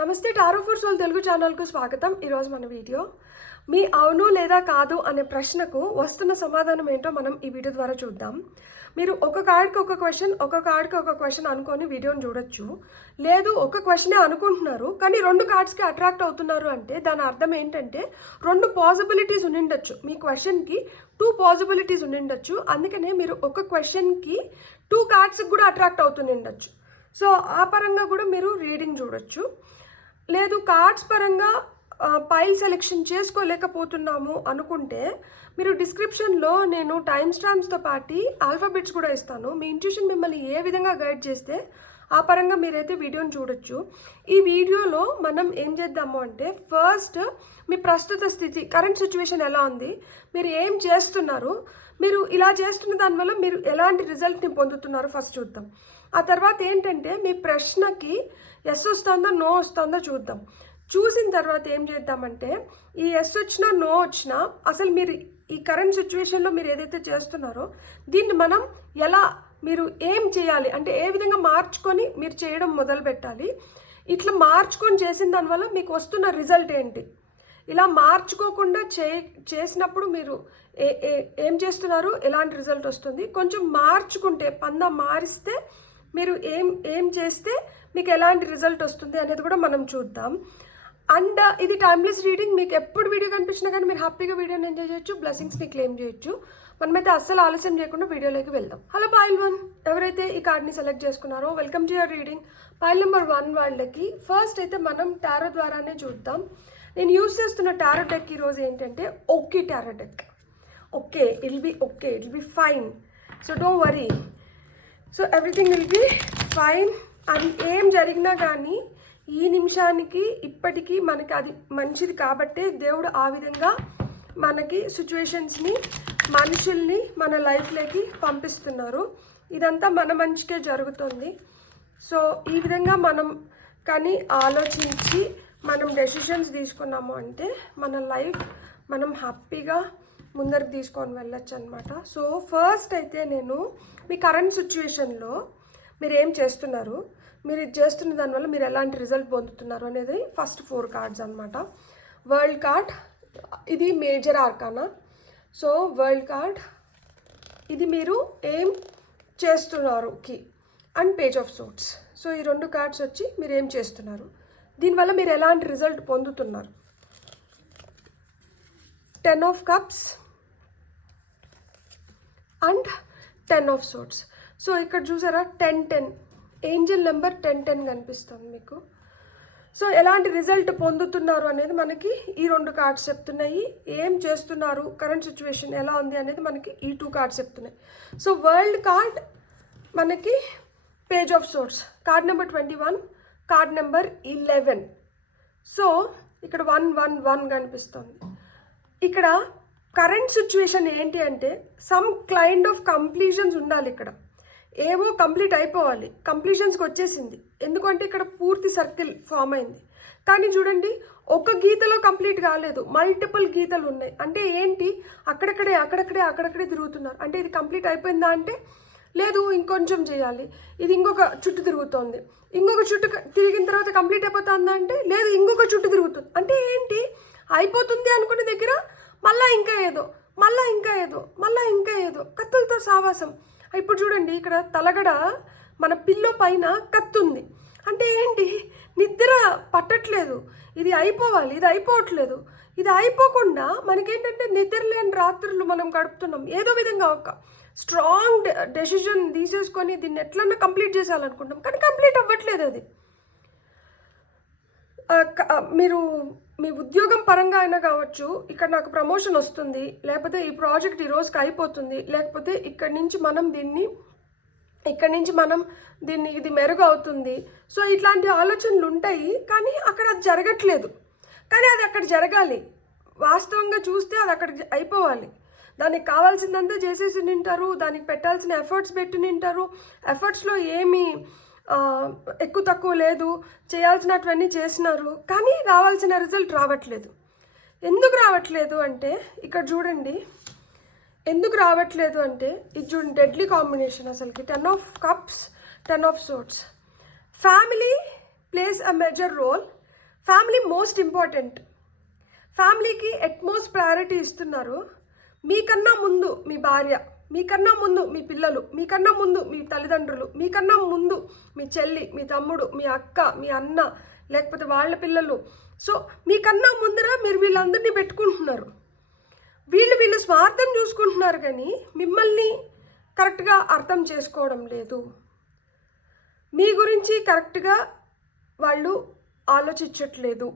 నమస్తే tarot for soul Telugu ఛానల్కు స్వాగతం. ఈరోజు మన వీడియో మీ అవును లేదా కాదు అనే ప్రశ్నకు వస్తున్న సమాధానం ఏంటో మనం ఈ వీడియో ద్వారా చూద్దాం. మీరు ఒక కార్డ్కి ఒక క్వశ్చన్ అనుకొని వీడియోని చూడొచ్చు. లేదు ఒక క్వశ్చనే అనుకుంటున్నారు కానీ రెండు కార్డ్స్కి అట్రాక్ట్ అవుతున్నారు అంటే దాని అర్థం ఏంటంటే రెండు పాసిబిలిటీస్ ఉండిండొచ్చు. మీ క్వశ్చన్కి 2 పాసిబిలిటీస్ ఉండిండొచ్చు. అందుకనే మీరు ఒక క్వశ్చన్కి 2 కార్డ్స్కి కూడా అట్రాక్ట్ అవుతుండొచ్చు. సో ఆ పరంగా కూడా మీరు రీడింగ్ చూడొచ్చు. లేదు కార్డ్స్ పరంగా పైల్ సెలెక్షన్ చేసుకోలేకపోతున్నాము అనుకుంటే మీరు డిస్క్రిప్షన్లో నేను టైమ్ స్టాంప్స్తో పాటు ఆల్ఫాబెట్స్ కూడా ఇస్తాను. మీ ఇంట్యూషన్ మిమ్మల్ని ఏ విధంగా గైడ్ చేస్తే ఆ పరంగా మీరైతే వీడియోని చూడొచ్చు. ఈ వీడియోలో మనం ఏం చేద్దాము అంటే ఫస్ట్ మీ ప్రస్తుత స్థితి, కరెంట్ సిచ్యువేషన్ ఎలా ఉంది, మీరు ఏం చేస్తున్నారు, మీరు ఇలా చేస్తున్న దానివల్ల మీరు ఎలాంటి రిజల్ట్ని పొందుతున్నారు ఫస్ట్ చూద్దాం. ఆ తర్వాత ఏంటంటే మీ ప్రశ్నకి ఎస్ వస్తుందో నో వస్తుందో చూద్దాం. చూసిన తర్వాత ఏం చేద్దామంటే ఈ ఎస్ వచ్చినా నో వచ్చినా అసలు మీరు ఈ కరెంట్ సిచ్యువేషన్లో మీరు ఏదైతే చేస్తున్నారో దీన్ని మనం ఎలా, మీరు ఏం చేయాలి అంటే ఏ విధంగా మార్చుకొని మీరు చేయడం మొదలు పెట్టాలి. ఇట్లా మార్చుకొని చేసిన దానివల్ల మీకు వస్తున్న రిజల్ట్ ఏంటి, ఇలా మార్చుకోకుండా చేసినప్పుడు మీరు ఏం చేస్తున్నారు, ఎలాంటి రిజల్ట్ వస్తుంది, కొంచెం మార్చుకుంటే పందా మారిస్తే మీరు ఏం చేస్తే మీకు ఎలాంటి రిజల్ట్ వస్తుంది అనేది కూడా మనం చూద్దాం. అండ్ ఇది టైమ్లెస్ రీడింగ్. మీకు ఎప్పుడు వీడియో కనిపించినా కానీ మీరు హ్యాపీగా వీడియోని ఎంజాయ్ చేయొచ్చు, బ్లెస్సింగ్స్ని క్లెయిమ్ చేయొచ్చు. మనమైతే అస్సలు ఆలస్యం చేయకుండా వీడియోలోకి వెళ్దాం. హలో పైల్ 1 ఎవరైతే ఈ కార్డ్ని సెలెక్ట్ చేసుకున్నారో welcome to your reading. Pile number 1 వాళ్ళకి ఫస్ట్ అయితే మనం టారో ద్వారానే చూద్దాం. నేను యూజ్ చేస్తున్న టారో డెక్ ఈరోజు ఏంటంటే okay tarot deck. Okay it will be fine, so don't worry, so everything will be fine. అది ఏం జరిగినా కానీ ఈ నిమిషానికి ఇప్పటికీ మనకి అది మంచిది కాబట్టే దేవుడు ఆ విధంగా మనకి సిచ్యువేషన్స్ని, మనుషుల్ని మన లైఫ్లోకి పంపిస్తున్నారు. ఇదంతా మన మంచికే జరుగుతుంది. సో ఈ విధంగా మనం కానీ ఆలోచించి మనం డెసిషన్స్ తీసుకున్నాము అంటే మన లైఫ్ మనం హ్యాపీగా ముందరికి తీసుకొని వెళ్ళొచ్చు అనమాట. సో ఫస్ట్ అయితే నేను మీ కరెంట్ సిచ్యువేషన్లో మీరు ఏం చేస్తున్నారు, మీరు ఇది చేస్తున్న దానివల్ల మీరు ఎలాంటి రిజల్ట్ పొందుతున్నారు అనేది ఫస్ట్ 4 కార్డ్స్ అనమాట. వరల్డ్ కార్డ్, ఇది major arcana. So world card, ఇది మీరు ఏం చేస్తున్నారు కి, and page of swords. So ఈ 2 కార్డ్స్ వచ్చి మీరు ఏం చేస్తున్నారు, దీనివల్ల మీరు ఎలాంటి రిజల్ట్ పొందుతున్నారు. 10 of cups and 10 of sorts. So ఇక్కడ చూసారా 10 ఏంజల్ నెంబర్ 10 కనిపిస్తుంది మీకు. సో ఎలాంటి రిజల్ట్ పొందుతున్నారు అనేది మనకి ఈ 2 కార్డ్స్ చెప్తున్నాయి. ఏం చేస్తున్నారు, కరెంట్ సిచ్యువేషన్ ఎలా ఉంది అనేది మనకి ఈ 2 కార్డ్స్ చెప్తున్నాయి. సో వరల్డ్ కార్డ్ మనకి page of swords, card number 21, card number 11. So ఇక్కడ 1 కనిపిస్తుంది. ఇక్కడ కరెంట్ సిచ్యువేషన్ ఏంటి అంటే సమ్ కైండ్ ఆఫ్ కంప్లీషన్స్ ఉండాలి. ఇక్కడ ఏవో కంప్లీట్ అయిపోవాలి, కంప్లీషన్స్కి వచ్చేసింది. ఎందుకంటే ఇక్కడ పూర్తి సర్కిల్ ఫామ్ అయింది. కానీ చూడండి ఒక గీతలో కంప్లీట్ కాలేదు, మల్టిపుల్ గీతలు ఉన్నాయి. అంటే ఏంటి, అక్కడక్కడే తిరుగుతున్నారు. అంటే ఇది కంప్లీట్ అయిపోయిందా అంటే లేదు, ఇంకొంచెం చేయాలి. ఇది ఇంకొక చుట్టూ తిరుగుతోంది, ఇంకొక చుట్టూ తిరిగిన తర్వాత కంప్లీట్ అయిపోతుందా అంటే లేదు, ఇంకొక చుట్టూ తిరుగుతుంది. అంటే ఏంటి, అయిపోతుంది అనుకునే దగ్గర మళ్ళీ ఇంకా ఏదో కత్తులతో సావాసం. ఇప్పుడు చూడండి ఇక్కడ తలగడ మన పిల్లో పైన కత్తుంది. అంటే ఏంటి, నిద్ర పట్టట్లేదు, ఇది అయిపోవాలి, ఇది అయిపోవట్లేదు. ఇది అయిపోకుండా మనకేంటంటే నిద్ర లేని రాత్రులు మనం గడుపుతున్నాం. ఏదో విధంగా ఒక స్ట్రాంగ్ డెసిషన్ తీసేసుకొని దీన్ని ఎట్లన్నా కంప్లీట్ చేసేయాలనుకుంటాం కానీ కంప్లీట్ అవ్వట్లేదు. అది మీరు మీ ఉద్యోగం పరంగా అయినా కావచ్చు, ఇక్కడ నాకు ప్రమోషన్ వస్తుంది, లేకపోతే ఈ ప్రాజెక్ట్ ఈ రోజుకి అయిపోతుంది, లేకపోతే ఇక్కడి నుంచి మనం దీన్ని ఇది మెరుగు అవుతుంది. సో ఇట్లాంటి ఆలోచనలు ఉంటాయి కానీ అక్కడ అది జరగట్లేదు. కానీ అది అక్కడ జరగాలి. వాస్తవంగా చూస్తే అది అక్కడికి అయిపోవాలి. దానికి కావాల్సిందంతా చేసేసి నింటారు, దానికి పెట్టాల్సిన ఎఫర్ట్స్ పెట్టి నింటారు. ఎఫర్ట్స్లో ఏమీ ఎక్కువ తక్కువ లేదు, చేయాల్సినటువన్నీ చేసినారు కానీ రావాల్సిన రిజల్ట్ రావట్లేదు. ఎందుకు రావట్లేదు అంటే ఇక్కడ చూడండి, ఎందుకు రావట్లేదు అంటే ఇది చూడండి డెడ్లీ కాంబినేషన్ అసలుకి. 10 of cups, 10 of swords. Family plays a major role family most important. ఫ్యామిలీకి ఎట్మోస్ట్ ప్రయారిటీ ఇస్తున్నారు. మీకన్నా ముందు మీ భార్య, మీకన్నా ముందు మీ పిల్లలు, మీకన్నా ముందు మీ తల్లిదండ్రులు, మీకన్నా ముందు మీ చెల్లి, మీ తమ్ముడు, మీ అక్క, మీ అన్న, లేకపోతే వాళ్ళ పిల్లలు. సో మీకన్నా ముందర మీరు వీళ్ళందరినీ పెట్టుకుంటున్నారు. వీళ్ళు స్వార్థం చూసుకుంటున్నారు, కానీ మిమ్మల్ని కరెక్ట్గా అర్థం చేసుకోవడం లేదు. మీ గురించి కరెక్ట్గా వాళ్ళు ఆలోచించట్లేదు.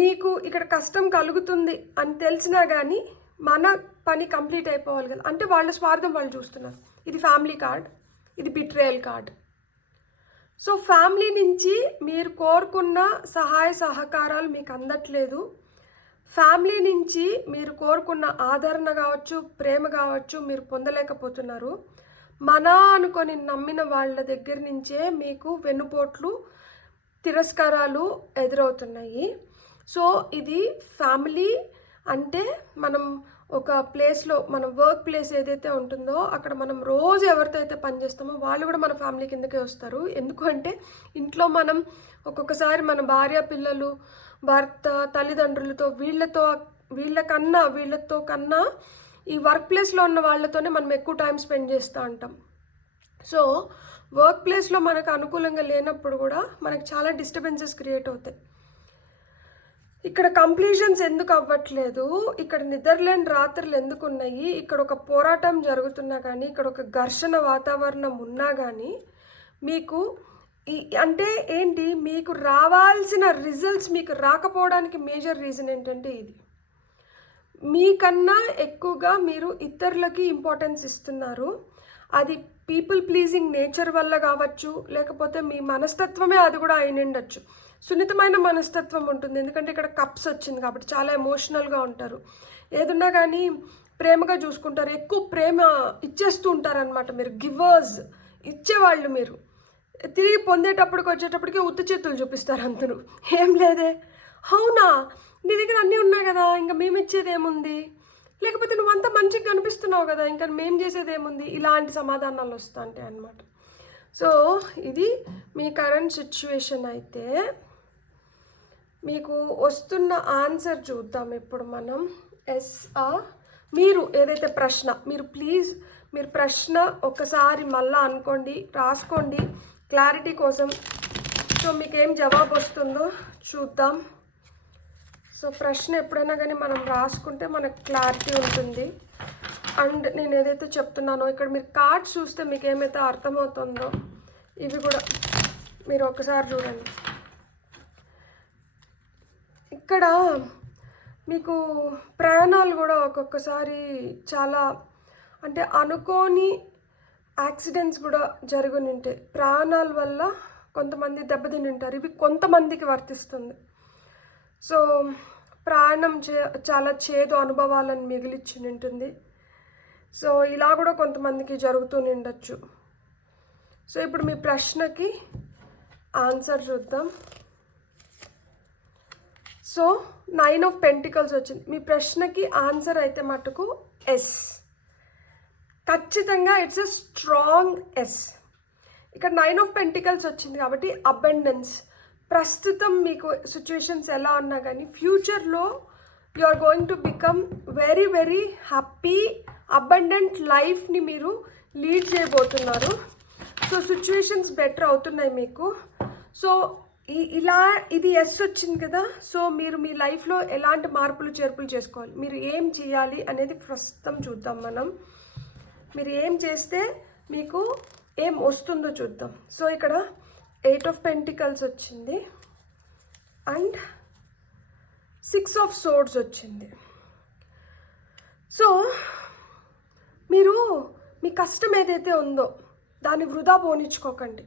మీకు ఇక్కడ కష్టం కలుగుతుంది అని తెలిసినా కానీ మన పని కంప్లీట్ అయిపోవాలి కదా, అంటే వాళ్ళ స్వార్థం వాళ్ళు చూస్తున్నారు. ఇది ఫ్యామిలీ కార్డ్, ఇది బిట్రేయల్ కార్డ్. సో ఫ్యామిలీ నుంచి మీరు కోరుకున్న సహాయ సహకారాలు మీకు అందట్లేదు. ఫ్యామిలీ నుంచి మీరు కోరుకున్న ఆదరణ కావచ్చు, ప్రేమ కావచ్చు మీరు పొందలేకపోతున్నారు. మన అనుకొని నమ్మిన వాళ్ళ దగ్గర నుంచే మీకు వెన్నుపోట్లు, తిరస్కారాలు ఎదురవుతున్నాయి. సో ఇది ఫ్యామిలీ అంటే మనం ఒక ప్లేస్లో, మన వర్క్ ప్లేస్ ఏదైతే ఉంటుందో అక్కడ మనం రోజు ఎవరితో అయితే పనిచేస్తామో వాళ్ళు కూడా మన ఫ్యామిలీ కిందకే వస్తారు. ఎందుకంటే ఇంట్లో మనం ఒక్కొక్కసారి మన భార్య, పిల్లలు, భర్త, తల్లిదండ్రులతో వీళ్ళతో కన్నా ఈ వర్క్ ప్లేస్లో ఉన్న వాళ్ళతోనే మనం ఎక్కువ టైం స్పెండ్ చేస్తూ ఉంటాం. సో వర్క్ ప్లేస్లో మనకు అనుకూలంగా లేనప్పుడు కూడా మనకు చాలా డిస్టర్బెన్సెస్ క్రియేట్ అవుతాయి. ఇక్కడ కంప్లీషన్స్ ఎందుకు అవ్వట్లేదు, ఇక్కడ నిద్రలేని రాత్రులు ఎందుకు ఉన్నాయి, ఇక్కడ ఒక పోరాటం జరుగుతున్నా కానీ, ఇక్కడ ఒక ఘర్షణ వాతావరణం ఉన్నా కానీ మీకు అంటే ఏంటి, మీకు రావాల్సిన రిజల్ట్స్ మీకు రాకపోవడానికి మేజర్ రీజన్ ఏంటంటే ఇది. మీకన్నా ఎక్కువగా మీరు ఇతరులకి ఇంపార్టెన్స్ ఇస్తున్నారు. అది పీపుల్ ప్లీజింగ్ నేచర్ వల్ల కావచ్చు, లేకపోతే మీ మనస్తత్వమే అది కూడా అయినండొచ్చు. సున్నితమైన మనస్తత్వం ఉంటుంది, ఎందుకంటే ఇక్కడ కప్స్ వచ్చింది కాబట్టి చాలా ఎమోషనల్గా ఉంటారు. ఏదున్నా కానీ ప్రేమగా చూసుకుంటారు, ఎక్కువ ప్రేమ ఇచ్చేస్తూ ఉంటారనమాట. మీరు గివర్స్, ఇచ్చేవాళ్ళు. మీరు తిరిగి పొందేటప్పటికి వచ్చేటప్పటికి ఉత్త చేతులు చూపిస్తారు అందరూ. ఏం లేదే, అవునా నీ దగ్గర అన్నీ ఉన్నాయి కదా, ఇంకా మేము ఇచ్చేది ఏముంది, లేకపోతే నువ్వంతా మంచిగా కనిపిస్తున్నావు కదా, ఇంకా మేము చేసేది ఏముంది, ఇలాంటి సమాధానాలు వస్తుంటాయి అన్నమాట. సో ఇది మీ కరెంట్ సిచ్యువేషన్. అయితే మీకు వస్తున్న ఆన్సర్ చూద్దాం ఇప్పుడు మనం. మీరు ఏదైతే ప్రశ్న, మీరు ప్రశ్న ఒకసారి మళ్ళీ అనుకోండి, రాసుకోండి క్లారిటీ కోసం. సో మీకు ఏం జవాబు వస్తుందో చూద్దాం. సో ప్రశ్న ఎప్పుడైనా కానీ మనం రాసుకుంటే మనకు క్లారిటీ ఉంటుంది. అండ్ నేను ఏదైతే చెప్తున్నానో ఇక్కడ మీరు కార్డ్స్ చూస్తే మీకు ఏమైతే అర్థమవుతుందో ఇవి కూడా మీరు ఒకసారి చూడండి. ఇక్కడ మీకు ప్రయాణాలు కూడా ఒక్కొక్కసారి చాలా అంటే అనుకోని యాక్సిడెంట్స్ కూడా జరుగుని ఉంటాయి. ప్రాణాల వల్ల కొంతమంది దెబ్బతిని ఉంటారు. ఇవి కొంతమందికి వర్తిస్తుంది. సో ప్రయాణం చాలా చేదు అనుభవాలను మిగిలిచ్చి ఉంటుంది. సో ఇలా కూడా కొంతమందికి జరుగుతూ ఉండొచ్చు. సో ఇప్పుడు మీ ప్రశ్నకి ఆన్సర్ చూద్దాం. సో 9 ఆఫ్ పెంటికల్స్ వచ్చింది. మీ ప్రశ్నకి ఆన్సర్ అయితే మటుకు ఎస్, ఖచ్చితంగా ఇట్స్ ఎ స్ట్రాంగ్ ఎస్. ఇక్కడ 9 ఆఫ్ పెంటికల్స్ వచ్చింది కాబట్టి అబండెన్స్. ప్రస్తుతం మీకు సిచ్యువేషన్స్ ఎలా ఉన్నా కానీ ఫ్యూచర్లో you are going to become very very happy abundant లైఫ్ని మీరు లీడ్ చేయబోతున్నారు. సో సిచ్యువేషన్స్ బెటర్ అవుతున్నాయి మీకు. సో ఇది ఎస్ వచ్చింది కదా. సో మీరు మీ లైఫ్లో ఎలాంటి మార్పులు చేర్పులు చేసుకోవాలి, మీరు ఏం చేయాలి అనేది ప్రస్తుతం చూద్దాం మనం. మీరు ఏం చేస్తే మీకు ఏం వస్తుందో చూద్దాం. సో ఇక్కడ 8 ఆఫ్ పెంటికల్స్ వచ్చింది అండ్ 6 ఆఫ్ సోర్డ్స్ వచ్చింది. సో మీరు మీ కష్టం ఏదైతే ఉందో దాన్ని వృధా పోనిచ్చుకోకండి.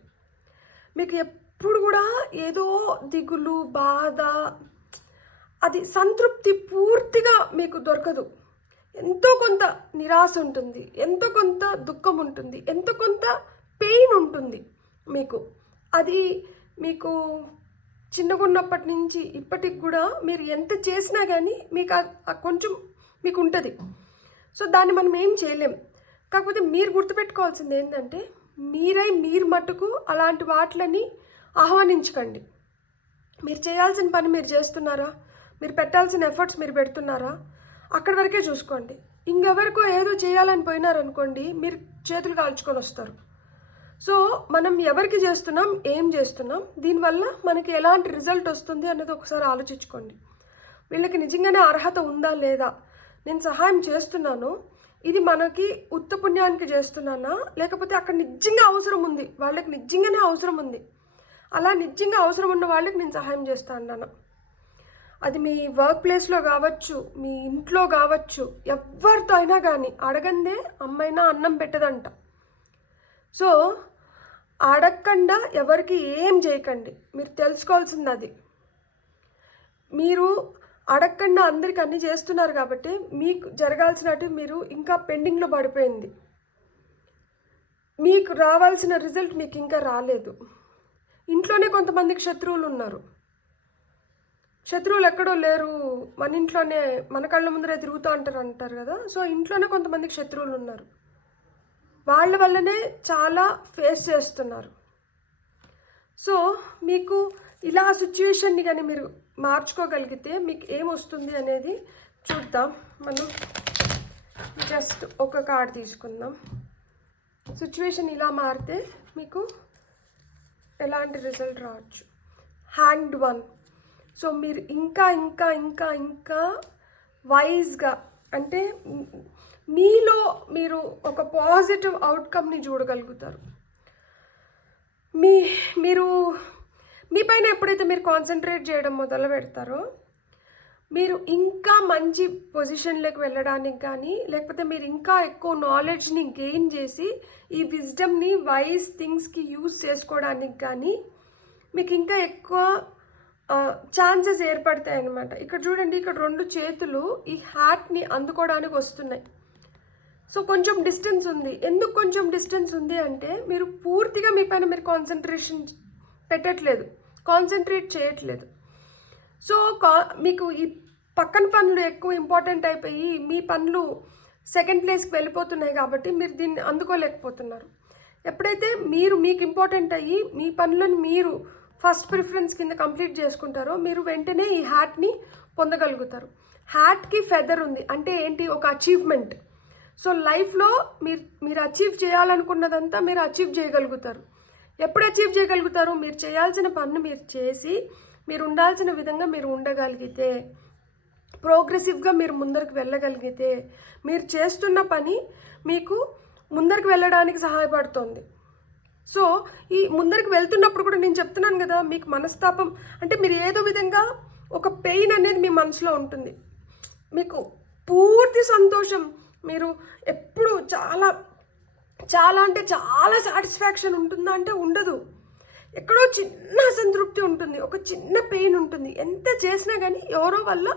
మీకు ఎప్పుడు కూడా ఏదో దిగులు, బాధ, అది సంతృప్తి పూర్తిగా మీకు దొరకదు. ఎంతో కొంత నిరాశ ఉంటుంది, ఎంతో కొంత దుఃఖం ఉంటుంది, ఎంతో కొంత పెయిన్ ఉంటుంది మీకు. అది మీకు చిన్నగా ఉన్నప్పటి నుంచి ఇప్పటికి కూడా మీరు ఎంత చేసినా కానీ మీకు కొంచెం మీకు ఉంటుంది. సో దాన్ని మనం ఏం చేయలేం. కాకపోతే మీరు గుర్తుపెట్టుకోవాల్సింది ఏంటంటే మీరు మట్టుకు అలాంటి వాటిని ఆహ్వానించకండి. మీరు చేయాల్సిన పని మీరు చేస్తున్నారా? మీరు పెట్టాల్సిన ఎఫర్ట్స్ మీరు పెడుతున్నారా? అక్కడి వరకే చూసుకోండి. ఇంకెవరికో ఏదో చేయాలని పోయినారనుకోండి, మీరు చేతులు కాల్చుకొని వస్తారు. సో మనం ఎవరికి చేస్తున్నాం, ఏం చేస్తున్నాం, దీనివల్ల మనకి ఎలాంటి రిజల్ట్ వస్తుంది అనేది ఒకసారి ఆలోచించుకోండి. వీళ్ళకి నిజంగానే అర్హత ఉందా లేదా, నేను సహాయం చేస్తున్నాను, ఇది మనకి ఉత్తపుణ్యానికి చేస్తున్నానా, లేకపోతే అక్కడ నిజంగా అవసరం ఉంది, వాళ్ళకి నిజంగానే అవసరం ఉంది, అలా నిజంగా అవసరం ఉన్న వాళ్ళకి నేను సహాయం చేస్తా అన్నాను. అది మీ వర్క్ ప్లేస్లో కావచ్చు, మీ ఇంట్లో కావచ్చు, ఎవరితో అయినా కానీ అడగందే అమ్మైనా అన్నం పెట్టదంట. సో అడగకుండా ఎవరికి ఏం చేయకండి. మీరు తెలుసుకోవాల్సింది అది. మీరు అడగకుండా అందరికి అన్నీ చేస్తున్నారు కాబట్టి మీకు జరగాల్సినట్టు మీరు ఇంకా పెండింగ్లో పడిపోయింది. మీకు రావాల్సిన రిజల్ట్ మీకు ఇంకా రాలేదు. ఇంట్లోనే కొంతమందికి శత్రువులు ఉన్నారు. శత్రువులు ఎక్కడో లేరు, మన ఇంట్లోనే మన కళ్ళ ముందరే తిరుగుతూ అంటారు కదా. సో ఇంట్లోనే కొంతమందికి శత్రువులు ఉన్నారు. వాళ్ళ వల్లనే చాలా ఫేస్ చేస్తున్నారు. సో మీకు ఇలా సిచ్యువేషన్ని కానీ మీరు మార్చుకోగలిగితే మీకు ఏమొస్తుంది అనేది చూద్దాం. మనం జస్ట్ ఒక కార్డ్ తీసుకుందాం. సిచ్యువేషన్ ఇలా మారితే మీకు ఎలాంటి రిజల్ట్ రావచ్చు. Hanged one. సో మీరు ఇంకా ఇంకా ఇంకా ఇంకా వైజ్గా, అంటే మీలో మీరు ఒక పాజిటివ్ అవుట్కమ్ని చూడగలుగుతారు. మీరు మీ పైన ఎప్పుడైతే మీరు కాన్సన్ట్రేట్ చేయడం మొదలు పెడతారో, మీరు ఇంకా మంచి పొజిషన్లోకి వెళ్ళడానికి కానీ, లేకపోతే మీరు ఇంకా ఎక్కువ నాలెడ్జ్ని గెయిన్ చేసి ఈ విజ్డమ్ని వైజ్ థింగ్స్కి యూజ్ చేసుకోవడానికి కానీ మీకు ఇంకా ఎక్కువ ఛాన్సెస్ ఏర్పడతాయి అన్నమాట. ఇక్కడ చూడండి, ఇక్కడ 2 చేతులు ఈ హ్యాట్ని అందుకోవడానికి వస్తున్నాయి. సో కొంచెం డిస్టెన్స్ ఉంది. ఎందుకు కొంచెం డిస్టెన్స్ ఉంది అంటే, మీరు పూర్తిగా మీ పైన మీరు కాన్సన్ట్రేషన్ పెట్టట్లేదు, కాన్సన్ట్రేట్ చేయట్లేదు. సో మీకు ఈ పక్కన పనులు ఎక్కువ ఇంపార్టెంట్ అయిపోయి మీ పనులు సెకండ్ ప్లేస్కి వెళ్ళిపోతున్నాయి కాబట్టి మీరు దీన్ని అందుకోలేకపోతున్నారు. ఎప్పుడైతే మీకు ఇంపార్టెంట్ అయ్యి మీ పనులను మీరు ఫస్ట్ ప్రిఫరెన్స్ కింద కంప్లీట్ చేసుకుంటారో, మీరు వెంటనే ఈ హ్యాట్ని పొందగలుగుతారు. హ్యాట్కి ఫెదర్ ఉంది అంటే ఏంటి? ఒక అచీవ్మెంట్. సో లైఫ్లో మీరు అచీవ్ చేయాలనుకున్నదంతా మీరు అచీవ్ చేయగలుగుతారు. ఎప్పుడు అచీవ్ చేయగలుగుతారు? మీరు చేయాల్సిన పనులు మీరు చేసి, మీరు ఉండాల్సిన విధంగా మీరు ఉండగలిగితే, ప్రోగ్రెసివ్గా మీరు ముందరికి వెళ్ళగలిగితే, మీరు చేస్తున్న పని మీకు ముందరికి వెళ్ళడానికి సహాయపడుతుంది. సో ఈ ముందరికి వెళ్తున్నప్పుడు కూడా నేను చెప్తున్నాను కదా, మీకు మనస్తాపం అంటే మీరు ఏదో విధంగా ఒక పెయిన్ అనేది మీ మనసులో ఉంటుంది. మీకు పూర్తి సంతోషం, మీరు ఎప్పుడు చాలా చాలా అంటే చాలా సాటిస్ఫాక్షన్ ఉంటుందా అంటే ఉండదు. ఎక్కడో చిన్న అసంతృప్తి ఉంటుంది, ఒక చిన్న పెయిన్ ఉంటుంది. ఎంత చేసినా కానీ ఎవరో వల్ల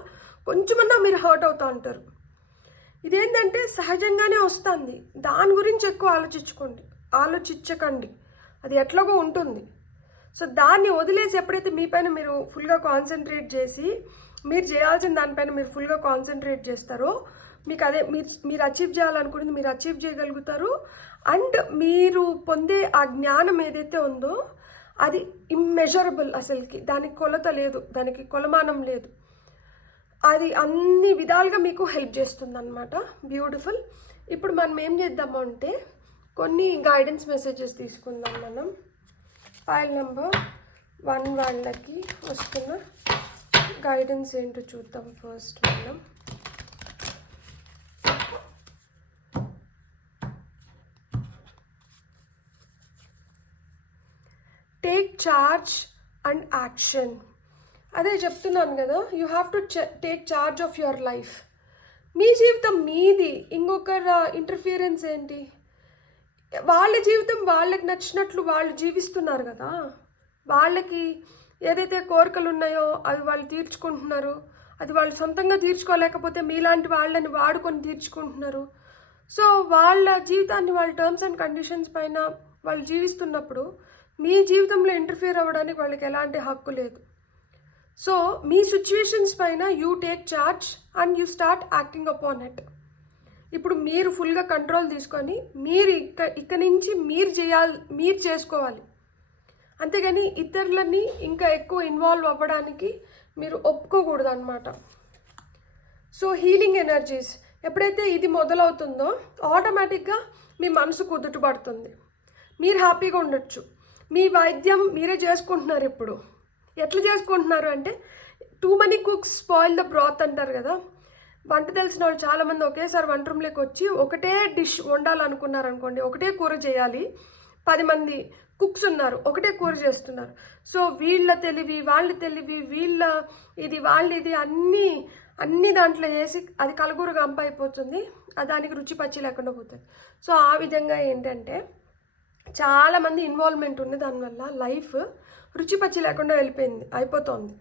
కొంచెమన్నా మీరు హర్ట్ అవుతూ ఉంటారు. ఇదేంటంటే సహజంగానే వస్తుంది. దాని గురించి ఎక్కువ ఆలోచించకండి, అది ఎట్లాగో ఉంటుంది. సో దాన్ని వదిలేసి ఎప్పుడైతే మీ పైన మీరు ఫుల్గా కాన్సన్ట్రేట్ చేసి మీరు చేయాల్సిన దానిపైన మీరు ఫుల్గా కాన్సన్ట్రేట్ చేస్తారో, మీకు అదే మీరు అచీవ్ చేయాలనుకున్నది మీరు అచీవ్ చేయగలుగుతారు. అండ్ మీరు పొందే ఆ జ్ఞానం ఏదైతే ఉందో అది ఇమ్మెజరబుల్. అసలుకి దానికి కొలత లేదు, దానికి కొలమానం లేదు. అది అన్ని విధాలుగా మీకు హెల్ప్ చేస్తుంది అన్నమాట. బ్యూటిఫుల్. ఇప్పుడు మనం ఏం చేద్దాము అంటే కొన్ని గైడెన్స్ మెసేజెస్ తీసుకుందాం. మనం ఫైల్ నెంబర్ 1 వాళ్ళకి వస్తున్న గైడెన్స్ ఏంటో చూద్దాం. ఫస్ట్ మనం టేక్ చార్జ్ అండ్ యాక్షన్. అదే చెప్తున్నాను కదా, you have to take charge of your life. మీ జీవితం మీది, ఇంకొకరు ఇంటర్ఫియరెన్స్ ఏంటి? వాళ్ళ జీవితం వాళ్ళకి నచ్చినట్లు వాళ్ళు జీవిస్తున్నారు కదా. వాళ్ళకి ఏదైతే కోరికలు ఉన్నాయో అవి వాళ్ళు తీర్చుకుంటున్నారు. అది వాళ్ళు సొంతంగా తీర్చుకోలేకపోతే మీలాంటి వాళ్ళని వాడుకొని తీర్చుకుంటున్నారు. సో వాళ్ళ జీవితాన్ని వాళ్ళ టర్మ్స్ అండ్ కండిషన్స్ పైన వాళ్ళు జీవిస్తున్నప్పుడు మీ జీవితంలో ఇంటర్ఫియర్ అవ్వడానికి వాళ్ళకి ఎలాంటి హక్కు లేదు. సో మీ సిచ్యువేషన్స్ పైన you take charge and you start acting upon it. ఇప్పుడు మీరు ఫుల్గా కంట్రోల్ తీసుకొని మీరు ఇక నుంచి మీరు చేసుకోవాలి. అంతేగాని ఇతరులని ఇంకా ఎక్కువ ఇన్వాల్వ్ అవ్వడానికి మీరు ఒప్పుకోకూడదు అనమాట. సో హీలింగ్ ఎనర్జీస్ ఎప్పుడైతే ఇది మొదలవుతుందో ఆటోమేటిక్గా మీ మనసు కుదుటపడుతుంది, మీరు హ్యాపీగా ఉండొచ్చు. మీ వైద్యం మీరే చేసుకుంటున్నారు. ఇప్పుడు ఎట్లా చేసుకుంటున్నారు అంటే, two money cooks spoil the బ్రాత్ అంటారు కదా. వంట తెలిసిన వాళ్ళు చాలామంది ఒకేసారి వంట రూమ్లోకి వచ్చి ఒకటే డిష్ వండాలనుకున్నారు అనుకోండి, ఒకటే కూర చేయాలి. 10 మంది కుక్స్ ఉన్నారు, ఒకటే కూర చేస్తున్నారు. సో వీళ్ళ తెలివి, వాళ్ళ తెలివి, వీళ్ళ ఇది, వాళ్ళ ఇది అన్నీ దాంట్లో వేసి అది కలగూర గంప అయిపోతుంది, దానికి రుచి పచ్చి లేకుండా పోతుంది. సో ఆ విధంగా ఏంటంటే చాలామంది ఇన్వాల్వ్మెంట్ ఉంది, దానివల్ల లైఫ్ రుచి పచ్చి లేకుండా అయిపోతుంది.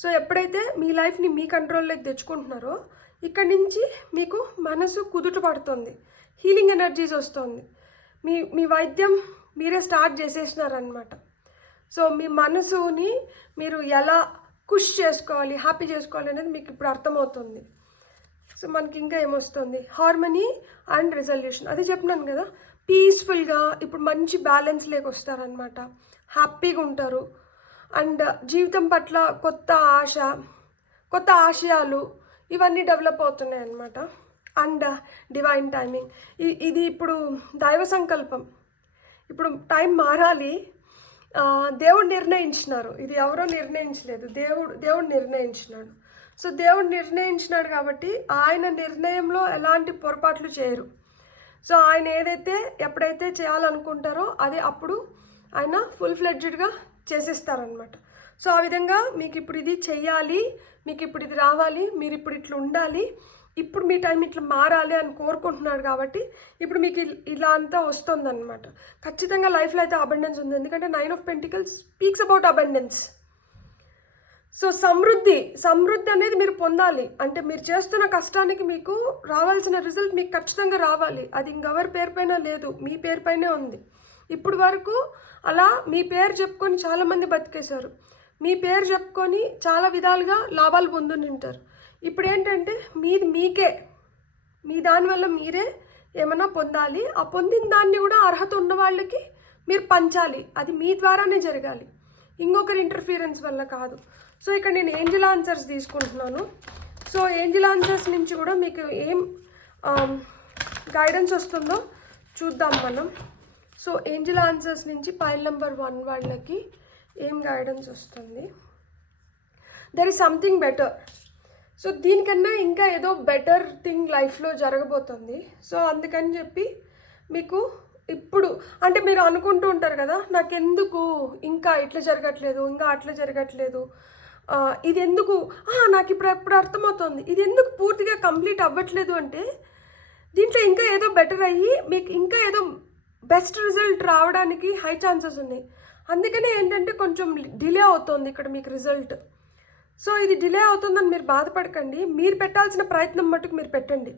సో ఎప్పుడైతే మీ లైఫ్ని మీ కంట్రోల్లోకి తెచ్చుకుంటున్నారో ఇక్కడి నుంచి మీకు మనసు కుదుట పడుతుంది, హీలింగ్ ఎనర్జీస్ వస్తుంది. మీ వైద్యం మీరే స్టార్ట్ చేసేసినారనమాట. సో మీ మనసుని మీరు ఎలా ఖుష్ చేసుకోవాలి, హ్యాపీ చేసుకోవాలి అనేది మీకు ఇప్పుడు అర్థమవుతుంది. సో మనకి ఇంకా ఏమొస్తుంది, హార్మనీ అండ్ రిజల్యూషన్. అది చెప్పినాను కదా, పీస్ఫుల్గా ఇప్పుడు మంచి బ్యాలెన్స్ వస్తారనమాట, హ్యాపీగా ఉంటారు. అండ్ జీవితం పట్ల కొత్త ఆశయాలు ఇవన్నీ డెవలప్ అవుతున్నాయి అన్నమాట. అండ్ డివైన్ టైమింగ్, ఇది ఇప్పుడు దైవ సంకల్పం. ఇప్పుడు టైం మారాలి, దేవుడు నిర్ణయించినారు, ఇది ఎవరో నిర్ణయించలేదు, దేవుడు నిర్ణయించినాడు. సో దేవుడు నిర్ణయించినాడు కాబట్టి ఆయన నిర్ణయంలో ఎలాంటి పొరపాట్లు చేయరు. సో ఆయన ఎప్పుడైతే చేయాలనుకుంటారో అది అప్పుడు ఆయన ఫుల్ ఫ్లెడ్జ్డ్గా చేసేస్తారనమాట. సో ఆ విధంగా మీకు ఇప్పుడు ఇది చెయ్యాలి, మీకు ఇప్పుడు ఇది రావాలి, మీరు ఇప్పుడు ఇట్లా ఉండాలి, ఇప్పుడు మీ టైం ఇట్లా మారాలి అని కోరుకుంటున్నాడు కాబట్టి ఇప్పుడు మీకు ఇలా అంతా వస్తుందన్నమాట. ఖచ్చితంగా లైఫ్లో అయితే అబండెన్స్ ఉంది, ఎందుకంటే 9 of Pentacles speaks about abundance. So సమృద్ధి అనేది మీరు పొందాలి అంటే, మీరు చేస్తున్న కష్టానికి మీకు రావాల్సిన రిజల్ట్ మీకు ఖచ్చితంగా రావాలి. అది ఇంకెవరి పేరు పైన లేదు, మీ పేరు పైనే ఉంది. ఇప్పుడు వరకు అలా మీ పేరు చెప్పుకొని చాలామంది బతికేశారు, మీ పేరు చెప్పుకొని చాలా విధాలుగా లాభాలు పొందుంటారు. ఇప్పుడు ఏంటంటే మీకే మీ దానివల్ల మీరే ఏమైనా పొందాలి, ఆ పొందిన దాన్ని కూడా అర్హత ఉన్న వాళ్ళకి మీరు పంచాలి, అది మీ ద్వారానే జరగాలి, ఇంకొకరి ఇంటర్ఫీరెన్స్ వల్ల కాదు. సో ఇక్కడ నేను ఏంజెల్ ఆన్సర్స్ తీసుకుంటున్నాను. సో ఏంజెల్ ఆన్సర్స్ నుంచి కూడా మీకు ఏం గైడెన్స్ వస్తుందో చూద్దాం మనం. సో ఏంజెల్ ఆన్సర్స్ నుంచి పైల్ నెంబర్ 1 వాళ్ళకి ఏం గైడెన్స్ వస్తుంది. There is something better. So దీనికన్నా ఇంకా ఏదో బెటర్ థింగ్ లైఫ్లో జరగబోతుంది. సో అందుకని చెప్పి మీకు ఇప్పుడు అంటే మీరు అనుకుంటూ ఉంటారు కదా, నాకెందుకు ఇంకా ఇట్లా జరగట్లేదు, ఇంకా అట్లా జరగట్లేదు, ఇది ఎందుకు, నాకు ఇప్పుడు అర్థమవుతుంది, ఇది ఎందుకు పూర్తిగా కంప్లీట్ అవ్వట్లేదు అంటే దీంట్లో ఇంకా ఏదో బెటర్ అయ్యి మీకు ఇంకా ఏదో బెస్ట్ రిజల్ట్ రావడానికి హై ఛాన్సెస్ ఉన్నాయి. అందుకనే ఏంటంటే కొంచెం డిలే అవుతుంది ఇక్కడ మీకు రిజల్ట్. సో ఇది డిలే అవుతుందని మీరు బాధపడకండి, మీరు పెట్టాల్సిన ప్రయత్నం మటుకు మీరు పెట్టండి.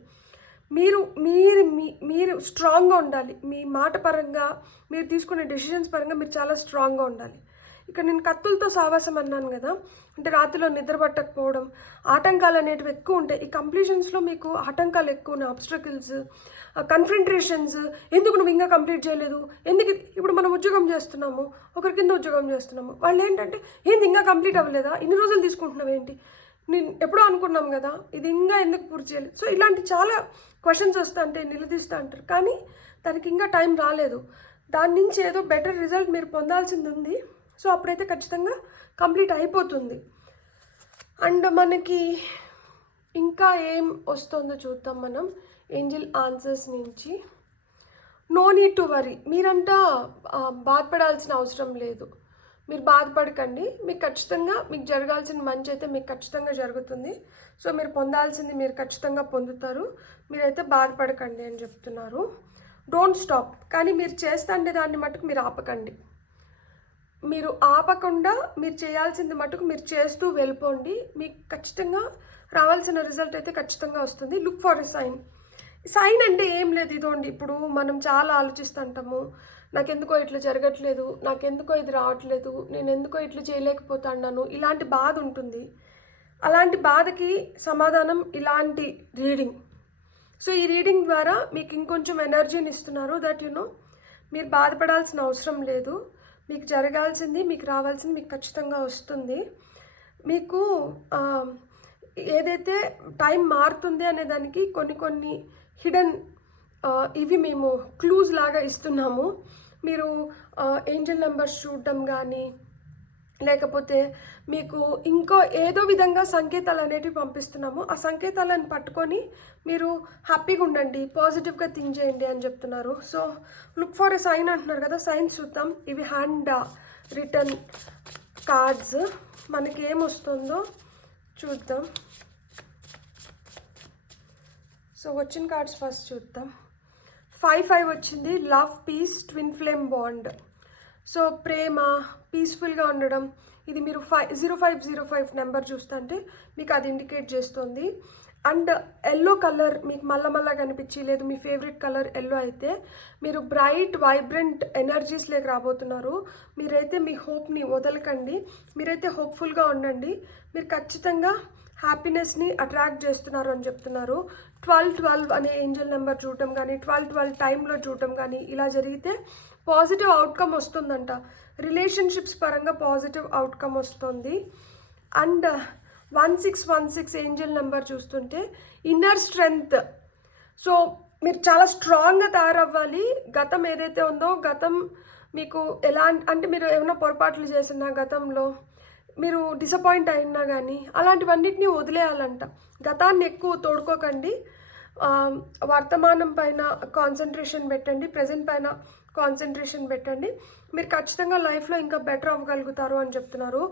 మీరు స్ట్రాంగ్గా ఉండాలి, మీ మాట పరంగా, మీరు తీసుకునే డెసిషన్స్ పరంగా మీరు చాలా స్ట్రాంగ్గా ఉండాలి. ఇక్కడ నేను కత్తులతో సావాసం అన్నాను కదా, అంటే రాత్రిలో నిద్ర పట్టకపోవడం, ఆటంకాలు అనేటివి ఎక్కువ ఉంటాయి. ఈ కంప్లీషన్స్లో మీకు ఆటంకాలు ఎక్కువ ఉన్నాయి, ఆబ్స్ట్రకిల్స్, కన్ఫ్రంటేషన్స్. ఎందుకు నువ్వు ఇంకా కంప్లీట్ చేయలేదు, ఎందుకు ఇప్పుడు మనం ఉద్యోగం చేస్తున్నాము, ఒకరి కింద ఉద్యోగం చేస్తున్నాము, వాళ్ళు ఏంటంటే ఏంది ఇంకా కంప్లీట్ అవ్వలేదా, ఇన్ని రోజులు తీసుకుంటున్నావు ఏంటి, నేను ఎప్పుడో అనుకున్నాం కదా, ఇది ఇంకా ఎందుకు పూర్తి చేయలేదు. సో ఇలాంటి చాలా క్వశ్చన్స్ వస్తూ అంటే నిలదీస్తూ అంటారు, కానీ దానికి ఇంకా టైం రాలేదు. దాని నుంచి ఏదో బెటర్ రిజల్ట్ మీరు పొందాల్సింది ఉంది. సో అప్పుడైతే ఖచ్చితంగా కంప్లీట్ అయిపోతుంది. అండ్ మనకి ఇంకా ఏం వస్తుందో చూద్దాం మనం ఏంజెల్ ఆన్సర్స్ నుంచి. నో నీడ్ టు వరీ, మీరంతా బాధపడాల్సిన అవసరం లేదు, మీరు బాధపడకండి, మీకు ఖచ్చితంగా మీకు జరగాల్సిన మంచి అయితే మీకు ఖచ్చితంగా జరుగుతుంది. సో మీరు పొందాల్సింది మీరు ఖచ్చితంగా పొందుతారు, మీరైతే బాధపడకండి అని చెప్తున్నారు. డోంట్ స్టాప్, కానీ మీరు చేస్తుండే దాన్ని మటుకు మీరు ఆపకండి, మీరు ఆపకుండా మీరు చేయాల్సింది మటుకు మీరు చేస్తూ వెళ్ళిపోండి, మీకు ఖచ్చితంగా రావాల్సిన రిజల్ట్ అయితే ఖచ్చితంగా వస్తుంది. లుక్ ఫర్ ఎ సైన్ అంటే ఏం లేదు, ఇదోండి ఇప్పుడు మనం చాలా ఆలోచిస్తుంటాము, నాకెందుకో ఇట్లా జరగట్లేదు, నాకెందుకో ఇది రావట్లేదు, నేను ఎందుకో ఇట్లా చేయలేకపోతున్నాను, ఇలాంటి బాధ ఉంటుంది. అలాంటి బాధకి సమాధానం ఇలాంటి రీడింగ్. సో ఈ రీడింగ్ ద్వారా మీకు ఇంకొంచెం ఎనర్జీని ఇస్తున్నారు, దట్ మీరు బాధపడాల్సిన అవసరం లేదు, మీకు జరగాల్సింది, మీకు రావాల్సింది మీకు ఖచ్చితంగా వస్తుంది. మీకు ఏదైతే టైం మారుతుంది అనే దానికి కొన్ని హిడెన్ ఇవి మేము క్లూజ్ లాగా ఇస్తున్నాము. మీరు ఏంజల్ నెంబర్స్ చూడడం కానీ, లేకపోతే మీకు ఇంకో ఏదో విధంగా సంకేతాలు అనేటివి పంపిస్తున్నాము. ఆ సంకేతాలను పట్టుకొని మీరు హ్యాపీగా ఉండండి, పాజిటివ్గా థింక్ చేయండి అని చెప్తున్నారు. So look for a sign అంటున్నారు కదా, సైన్స్ చూద్దాం. ఇవి హ్యాండ్ రిటర్న్ కార్డ్స్. మనకి ఏమొస్తుందో చూద్దాం. సో వచ్చిన కార్డ్స్ ఫస్ట్ చూద్దాం. 5 వచ్చింది. Love, peace, twin flame bond. So ప్రేమ, పీస్ఫుల్గా ఉండడం. ఇది మీరు 0505 నెంబర్ చూస్తుంటే మీకు అది ఇండికేట్ చేస్తుంది. అండ్ ఎల్లో కలర్ మీకు మళ్ళా కనిపించి, లేదు మీ ఫేవరెట్ కలర్ ఎల్లో అయితే మీరు బ్రైట్ వైబ్రెంట్ ఎనర్జీస్లోకి రాబోతున్నారు. మీరైతే మీ హోప్ని వదలకండి, మీరైతే హోప్ఫుల్గా ఉండండి. మీరు ఖచ్చితంగా హ్యాపీనెస్ని అట్రాక్ట్ చేస్తున్నారు అని చెప్తున్నారు. 12 అనే ఏంజల్ నెంబర్ చూడటం కానీ, 12 టైంలో చూడటం కానీ ఇలా జరిగితే పాజిటివ్ అవుట్కమ్ వస్తుందంట. రిలేషన్షిప్స్ పరంగా పాజిటివ్ అవుట్కమ్ వస్తుంది. అండ్ 1616 ఏంజల్ నెంబర్ చూస్తుంటే ఇన్నర్ స్ట్రెంగ్త్. సో మీరు చాలా స్ట్రాంగ్గా తయారవ్వాలి. గతం ఏదైతే ఉందో, గతం మీకు ఎలా అంటే మీరు ఏమైనా పొరపాట్లు చేసినా, గతంలో మీరు డిసప్పాయింట్ అయినా కానీ అలాంటివన్నిటిని వదిలేయాలంట. గతాన్ని ఎక్కువ తోడుకోకండి, వర్తమానం పైన కాన్సన్ట్రేషన్ పెట్టండి, ప్రజెంట్ పైన కాన్సన్ట్రేషన్ పెట్టండి. మీరు ఖచ్చితంగా లైఫ్లో ఇంకా బెటర్ అవ్వగలుగుతారు అని చెప్తున్నారు.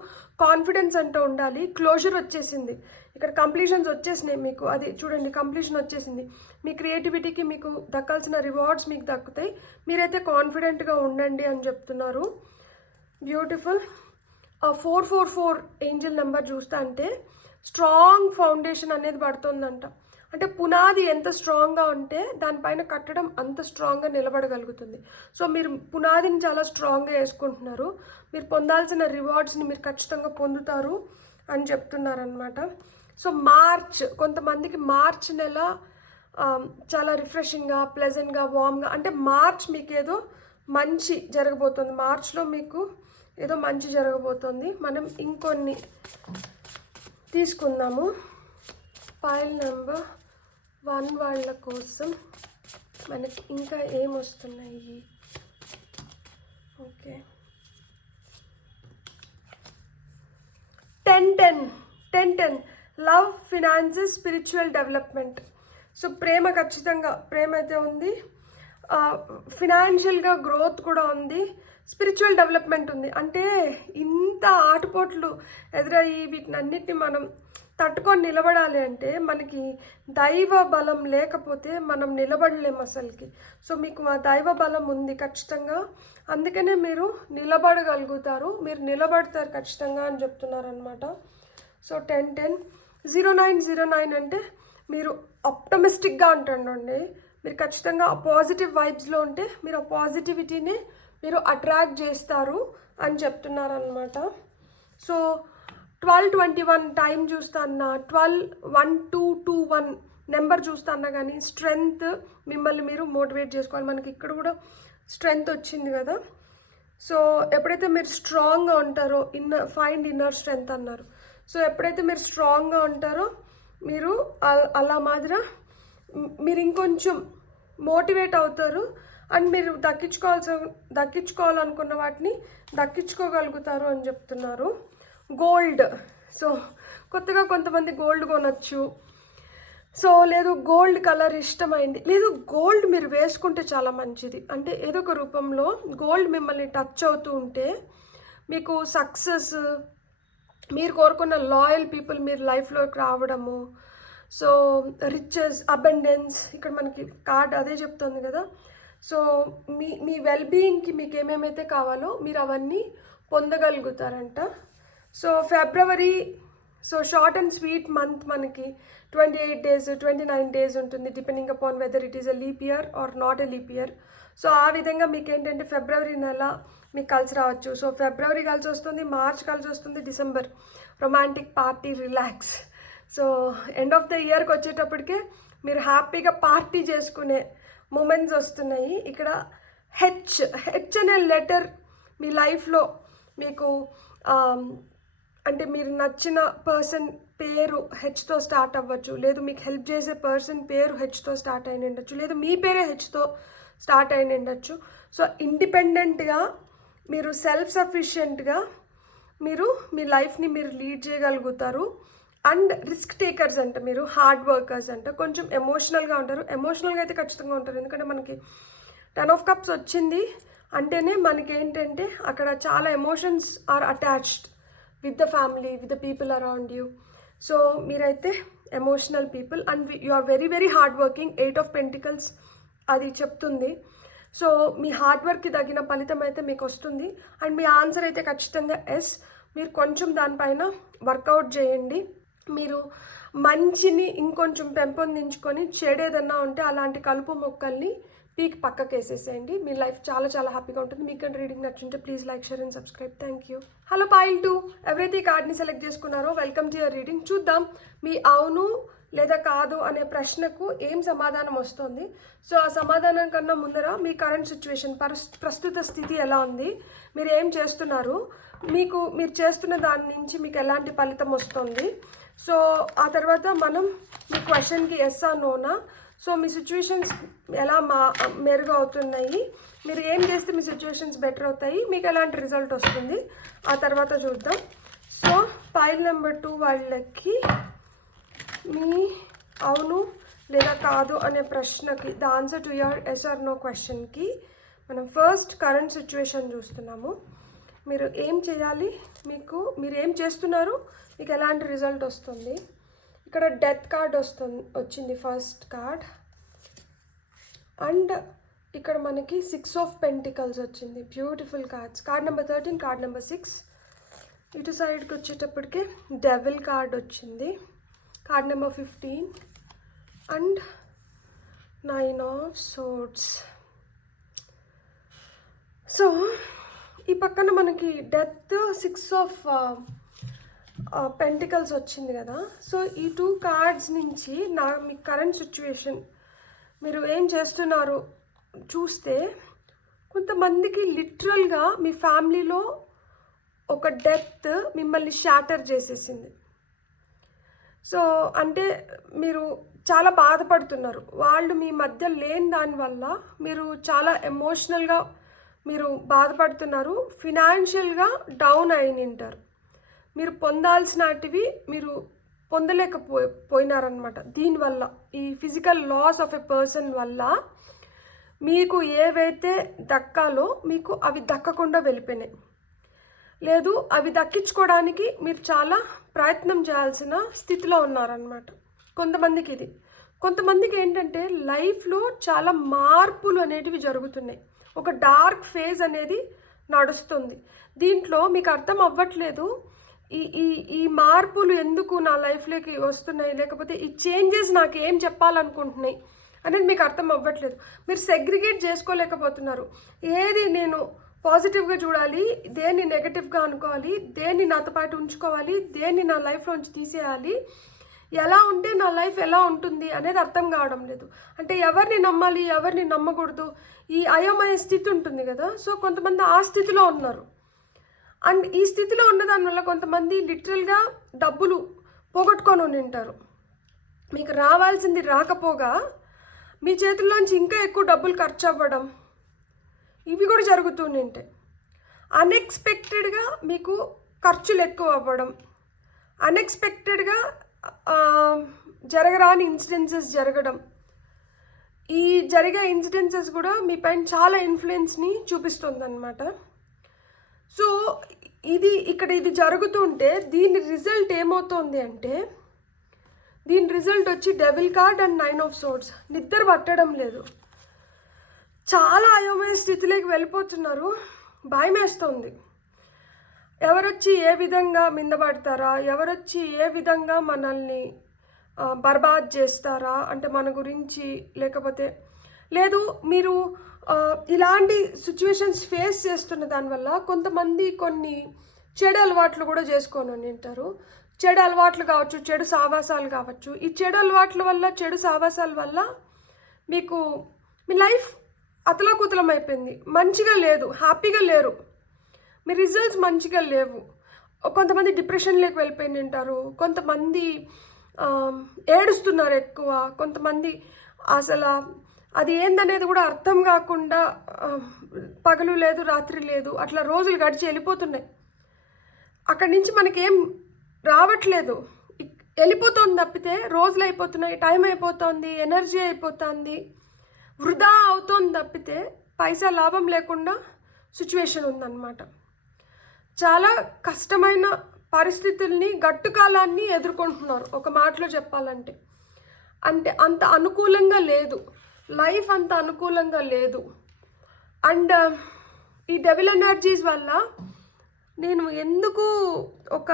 కాన్ఫిడెన్స్ అంటూ ఉండాలి. క్లోజర్ వచ్చేసింది, ఇక్కడ కంప్లీషన్స్ వచ్చేసినాయి మీకు. అది చూడండి, కంప్లీషన్ వచ్చేసింది. మీ క్రియేటివిటీకి మీకు దక్కాల్సిన రివార్డ్స్ మీకు దక్కుతాయి. మీరైతే కాన్ఫిడెంట్గా ఉండండి అని చెప్తున్నారు. బ్యూటిఫుల్. 444 ఏంజల్ నెంబర్ చూస్తా అంటే స్ట్రాంగ్ ఫౌండేషన్ అనేది పడుతుందంట. అంటే పునాది ఎంత స్ట్రాంగ్గా ఉంటే దానిపైన కట్టడం అంత స్ట్రాంగ్గా నిలబడగలుగుతుంది. సో మీరు పునాదిని చాలా స్ట్రాంగ్గా వేసుకుంటున్నారు. మీరు పొందాల్సిన రివార్డ్స్ని మీరు ఖచ్చితంగా పొందుతారు అని చెప్తున్నారు అనమాట. సో మార్చ్, కొంతమందికి మార్చ్ నెల చాలా రిఫ్రెషింగ్గా, ప్లెజెంట్గా, వామ్గా, అంటే మార్చ్ మీకు ఏదో మంచి జరగబోతుంది. మార్చ్లో మీకు ఏదో మంచి జరగబోతుంది. మనం ఇంకొన్ని తీసుకుందాము. పైల్ నెంబర్ 1 వాళ్ళ కోసం మనకి ఇంకా ఏమొస్తున్నాయి. Okay, 10 love, finances, spiritual development. So ప్రేమ, ఖచ్చితంగా ప్రేమ అయితే ఉంది. ఫినాన్షియల్గా గ్రోత్ కూడా ఉంది. స్పిరిచువల్ డెవలప్మెంట్ ఉంది. అంటే ఇంత ఆటుపోట్లు ఎదురయ్యి వీటినన్నిటిని మనం తట్టుకొని నిలబడాలి అంటే మనకి దైవ బలం లేకపోతే మనం నిలబడలేము అసలుకి. సో మీకు ఆ దైవ బలం ఉంది ఖచ్చితంగా, అందుకనే మీరు నిలబడగలుగుతారు, మీరు నిలబడతారు ఖచ్చితంగా అని చెప్తున్నారనమాట. సో 10 0909 అంటే మీరు ఆప్టమిస్టిక్గా ఉంటుండండి. మీరు ఖచ్చితంగా ఆ పాజిటివ్ వైబ్స్లో ఉంటే మీరు ఆ పాజిటివిటీని మీరు అట్రాక్ట్ చేస్తారు అని చెప్తున్నారనమాట. సో 1221 టైం చూస్తాన్నా, 121221 నెంబర్ చూస్తాన్నా కానీ స్ట్రెంగ్త్, మిమ్మల్ని మీరు మోటివేట్ చేసుకోవాలి. మనకి ఇక్కడ కూడా స్ట్రెంగ్త్ వచ్చింది కదా. సో ఎప్పుడైతే మీరు స్ట్రాంగ్గా ఉంటారో, ఫైండ్ ఇన్నర్ స్ట్రెంగ్త్ అన్నారు. సో ఎప్పుడైతే మీరు స్ట్రాంగ్గా ఉంటారో మీరు అలా మాదిరి మీరు ఇంకొంచెం మోటివేట్ అవుతారు. అండ్ మీరు దక్కించుకోవాలనుకున్న వాటిని దక్కించుకోగలుగుతారు అని చెప్తున్నారు. గోల్డ్. సో కొత్తగా కొంతమంది గోల్డ్ కొనచ్చు. సో లేదు గోల్డ్ కలర్ ఇష్టమైంది, లేదు గోల్డ్ మీరు వేసుకుంటే చాలా మంచిది. అంటే ఏదో ఒక రూపంలో గోల్డ్ మిమ్మల్ని టచ్ అవుతూ ఉంటే మీకు సక్సెస్, మీరు కోరుకున్న లాయల్ పీపుల్ మీరు లైఫ్లోకి రావడము, సో రిచెస్, అబండెన్స్, ఇక్కడ మనకి కార్డ్ అదే చెప్తుంది కదా. సో మీ వెల్బీయింగ్కి మీకు ఏమేమైతే కావాలో మీరు అవన్నీ పొందగలుగుతారంట. So February, so short and sweet month మనకి 28 days 29 days ఉంటుంది, depending upon whether it is a leap year or not a leap year. So ఆ విధంగా మీకు ఏంటంటే ఫిబ్రవరి నెల మీకు కలిసి రావచ్చు. సో ఫిబ్రవరి కలిసి వస్తుంది, మార్చ్ కలిసి వస్తుంది, December romantic party, relax. So end of the ఇయర్కి వచ్చేటప్పటికే మీరు హ్యాపీగా పార్టీ చేసుకునే మూమెంట్స్ వస్తున్నాయి. ఇక్కడ హెచ్ అనే లెటర్ మీ లైఫ్లో మీకు అంటే మీరు నచ్చిన పర్సన్ పేరు హెచ్తో స్టార్ట్ అవ్వచ్చు, లేదు మీకు హెల్ప్ చేసే పర్సన్ పేరు హెచ్తో స్టార్ట్ అయిన ఉండొచ్చు, లేదు మీ పేరే హెచ్తో స్టార్ట్ అయిన ఉండొచ్చు. సో ఇండిపెండెంట్గా మీరు సెల్ఫ్ సఫిషియెంట్గా మీరు మీ లైఫ్ని మీరు లీడ్ చేయగలుగుతారు. అండ్ రిస్క్ టేకర్స్ అంట, మీరు హార్డ్ వర్కర్స్ అంట, కొంచెం ఎమోషనల్గా ఉంటారు. ఎమోషనల్గా అయితే ఖచ్చితంగా ఉంటారు, ఎందుకంటే మనకి 10 of Cups వచ్చింది అంటేనే మనకి ఏంటంటే అక్కడ చాలా emotions are attached with the family, with the people around you. So మీరైతే emotional people and you are very very hard working. 8 of Pentacles అది చెప్తుంది. సో మీ హార్డ్ వర్క్కి తగిన ఫలితం అయితే మీకు వస్తుంది. అండ్ మీ ఆన్సర్ అయితే ఖచ్చితంగా ఎస్. మీరు కొంచెం దానిపైన వర్కౌట్ చేయండి. మీరు మంచిని ఇంకొంచెం పెంపొందించుకొని చెడు ఏదన్నా ఉంటే అలాంటి కలుపు మొక్కల్ని పీక్ పక్కకి వేసేసేయండి. మీ లైఫ్ చాలా చాలా హ్యాపీగా ఉంటుంది. మీకు రీడింగ్ నచ్చుంటే please like, share and subscribe. Thank you. Hello pile 2, ఎవరైతే ఈ కార్డ్ని సెలెక్ట్ చేసుకున్నారో వెల్కమ్ టు యువర్ రీడింగ్. చూద్దాం మీ అవును లేదా కాదు అనే ప్రశ్నకు ఏం సమాధానం వస్తుంది. సో ఆ సమాధానం కన్నా ముందర మీ కరెంట్ సిచ్యువేషన్, ప్రస్తుత స్థితి ఎలా ఉంది, మీరు ఏం చేస్తున్నారు, మీరు చేస్తున్న దాని నుంచి మీకు ఎలాంటి ఫలితం వస్తుంది. సో ఆ తర్వాత మనం మీ క్వశ్చన్కి ఎస్ ఆ నోనా, సో మీ సిచ్యువేషన్స్ ఎలా మెరుగు అవుతున్నాయి, మీరు ఏం చేస్తే మీ సిచ్యువేషన్స్ బెటర్ అవుతాయి, మీకు ఎలాంటి రిజల్ట్ వస్తుంది, ఆ తర్వాత చూద్దాం. సో పైల్ నెంబర్ 2 వాళ్ళకి మీ అవును లేదా కాదు అనే ప్రశ్నకి the answer to your yes or no క్వశ్చన్కి మనం ఫస్ట్ కరెంట్ సిచ్యువేషన్ చూస్తున్నాము. మీరు ఏం చేయాలి, మీరు ఏం చేస్తున్నారు, మీకు ఎలాంటి రిజల్ట్ వస్తుంది. ఇక్కడ డెత్ కార్డ్ వచ్చింది ఫస్ట్ కార్డ్. అండ్ ఇక్కడ మనకి 6 of Pentacles వచ్చింది. Beautiful cards. Card number 13, card number 6. ఇటు సైడ్కి వచ్చేటప్పటికే డెవిల్ కార్డ్ వచ్చింది. Card number 15 and 9 of Swords. So ఈ పక్కన మనకి డెత్, 6 of Pentacles వచ్చింది కదా. సో ఈ 2 కార్డ్స్ నుంచి మీ కరెంట్ సిచ్యువేషన్, మీరు ఏం చేస్తున్నారు చూస్తే కొంతమందికి లిటరల్గా మీ ఫ్యామిలీలో ఒక డెత్ మిమ్మల్ని షాటర్ చేసేసింది. సో అంటే మీరు చాలా బాధపడుతున్నారు. వాళ్ళు మీ మధ్య లేని దానివల్ల మీరు చాలా ఎమోషనల్గా మీరు బాధపడుతున్నారు. ఫినాన్షియల్గా డౌన్ అయినింటారు. మీరు పొందాల్సినటివి మీరు పొందలేకపోయినారనమాట. దీనివల్ల ఈ physical loss of a person వల్ల మీకు ఏవైతే దక్కాలో మీకు అవి దక్కకుండా వెళ్ళిపోయినాయి. లేదు, అవి దక్కించుకోవడానికి మీరు చాలా ప్రయత్నం చేయాల్సిన స్థితిలో ఉన్నారనమాట. కొంతమందికి ఇది, కొంతమందికి ఏంటంటే లైఫ్లో చాలా మార్పులు అనేటివి జరుగుతున్నాయి. ఒక డార్క్ ఫేజ్ అనేది నడుస్తుంది. దీంట్లో మీకు అర్థం అవ్వట్లేదు ఈ ఈ ఈ మార్పులు ఎందుకు నా లైఫ్లోకి వస్తున్నాయి, లేకపోతే ఈ చేంజెస్ నాకు ఏం చెప్పాలనుకుంటున్నాయి అనేది మీకు అర్థం అవ్వట్లేదు. మీరు సెగ్రిగేట్ చేసుకోలేకపోతున్నారు. ఏది నేను పాజిటివ్గా చూడాలి, దేన్ని నెగటివ్గా అనుకోవాలి, దేన్ని నాతో పాటు ఉంచుకోవాలి, దేన్ని నా లైఫ్లోంచి తీసేయాలి, ఎలా ఉంటే నా లైఫ్ ఎలా ఉంటుంది అనేది అర్థం కావడం లేదు. అంటే ఎవరిని నమ్మాలి, ఎవరిని నమ్మకూడదు, ఈ అయోమయ స్థితి ఉంటుంది కదా. సో కొంతమంది ఆ స్థితిలో ఉన్నారు. అండ్ ఈ స్థితిలో ఉన్న దానివల్ల కొంతమంది లిటరల్గా డబ్బులు పోగొట్టుకొని ఉంటారు. మీకు రావాల్సింది రాకపోగా మీ చేతుల్లోంచి ఇంకా ఎక్కువ డబ్బులు ఖర్చు అవ్వడం, ఇవి కూడా జరుగుతుంటాయి. అన్ఎక్స్పెక్టెడ్గా మీకు ఖర్చులు ఎక్కువ అవ్వడం, అన్ఎక్స్పెక్టెడ్గా జరగరాని ఇన్సిడెన్సెస్ జరగడం, ఈ జరిగే ఇన్సిడెన్సెస్ కూడా మీ పైన చాలా ఇన్ఫ్లుయెన్స్ని చూపిస్తుంది అన్నమాట. సో ఇది జరుగుతుంటే దీని రిజల్ట్ ఏమవుతుంది అంటే, దీని రిజల్ట్ వచ్చి devil card and 9 of Swords. నిద్ర పట్టడం లేదు, చాలా అయోమయ స్థితిలోకి వెళ్ళిపోతున్నారు. భయం వేస్తుంది. ఎవరొచ్చి ఏ విధంగా మిందపడతారా, ఎవరొచ్చి ఏ విధంగా మనల్ని బర్బాద్ చేస్తారా అంటే మన గురించి, లేకపోతే లేదు మీరు ఇలాంటి సిచ్యువేషన్స్ ఫేస్ చేస్తున్న దానివల్ల కొంతమంది కొన్ని చెడు అలవాట్లు కూడా చేసుకొని ఉంటారు. చెడు అలవాట్లు కావచ్చు, చెడు సావాసాలు కావచ్చు. ఈ చెడు అలవాట్ల వల్ల, చెడు సావాసాల వల్ల మీకు మీ లైఫ్ అతలాకుతలం అయిపోయింది. మంచిగా లేదు, హ్యాపీగా లేరు. మీ రిజల్ట్స్ మంచిగా లేవు. కొంతమంది డిప్రెషన్లోకి వెళ్ళిపోయి ఉంటారు, కొంతమంది ఏడుస్తున్నారు ఎక్కువ, కొంతమంది అసలు అది ఏందనేది కూడా అర్థం కాకుండా పగలు లేదు రాత్రి లేదు అట్లా రోజులు గడిచి వెళ్ళిపోతున్నాయి. అక్కడి నుంచి మనకేం రావట్లేదు, వెళ్ళిపోతుంది తప్పితే రోజులు అయిపోతున్నాయి, టైం అయిపోతుంది, ఎనర్జీ అయిపోతుంది, వృధా అవుతుంది తప్పితే పైసా లాభం లేకుండా సిచ్యువేషన్ ఉందన్నమాట. చాలా కష్టమైన పరిస్థితుల్ని గట్టుకాలాన్ని ఎదుర్కొంటున్నారు ఒక మాటలో చెప్పాలంటే. అంటే అంత అనుకూలంగా లేదు లైఫ్, అంత అనుకూలంగా లేదు. అండ్ ఈ డెవిల్ ఎనర్జీస్ వల్ల నేను ఎందుకు ఒక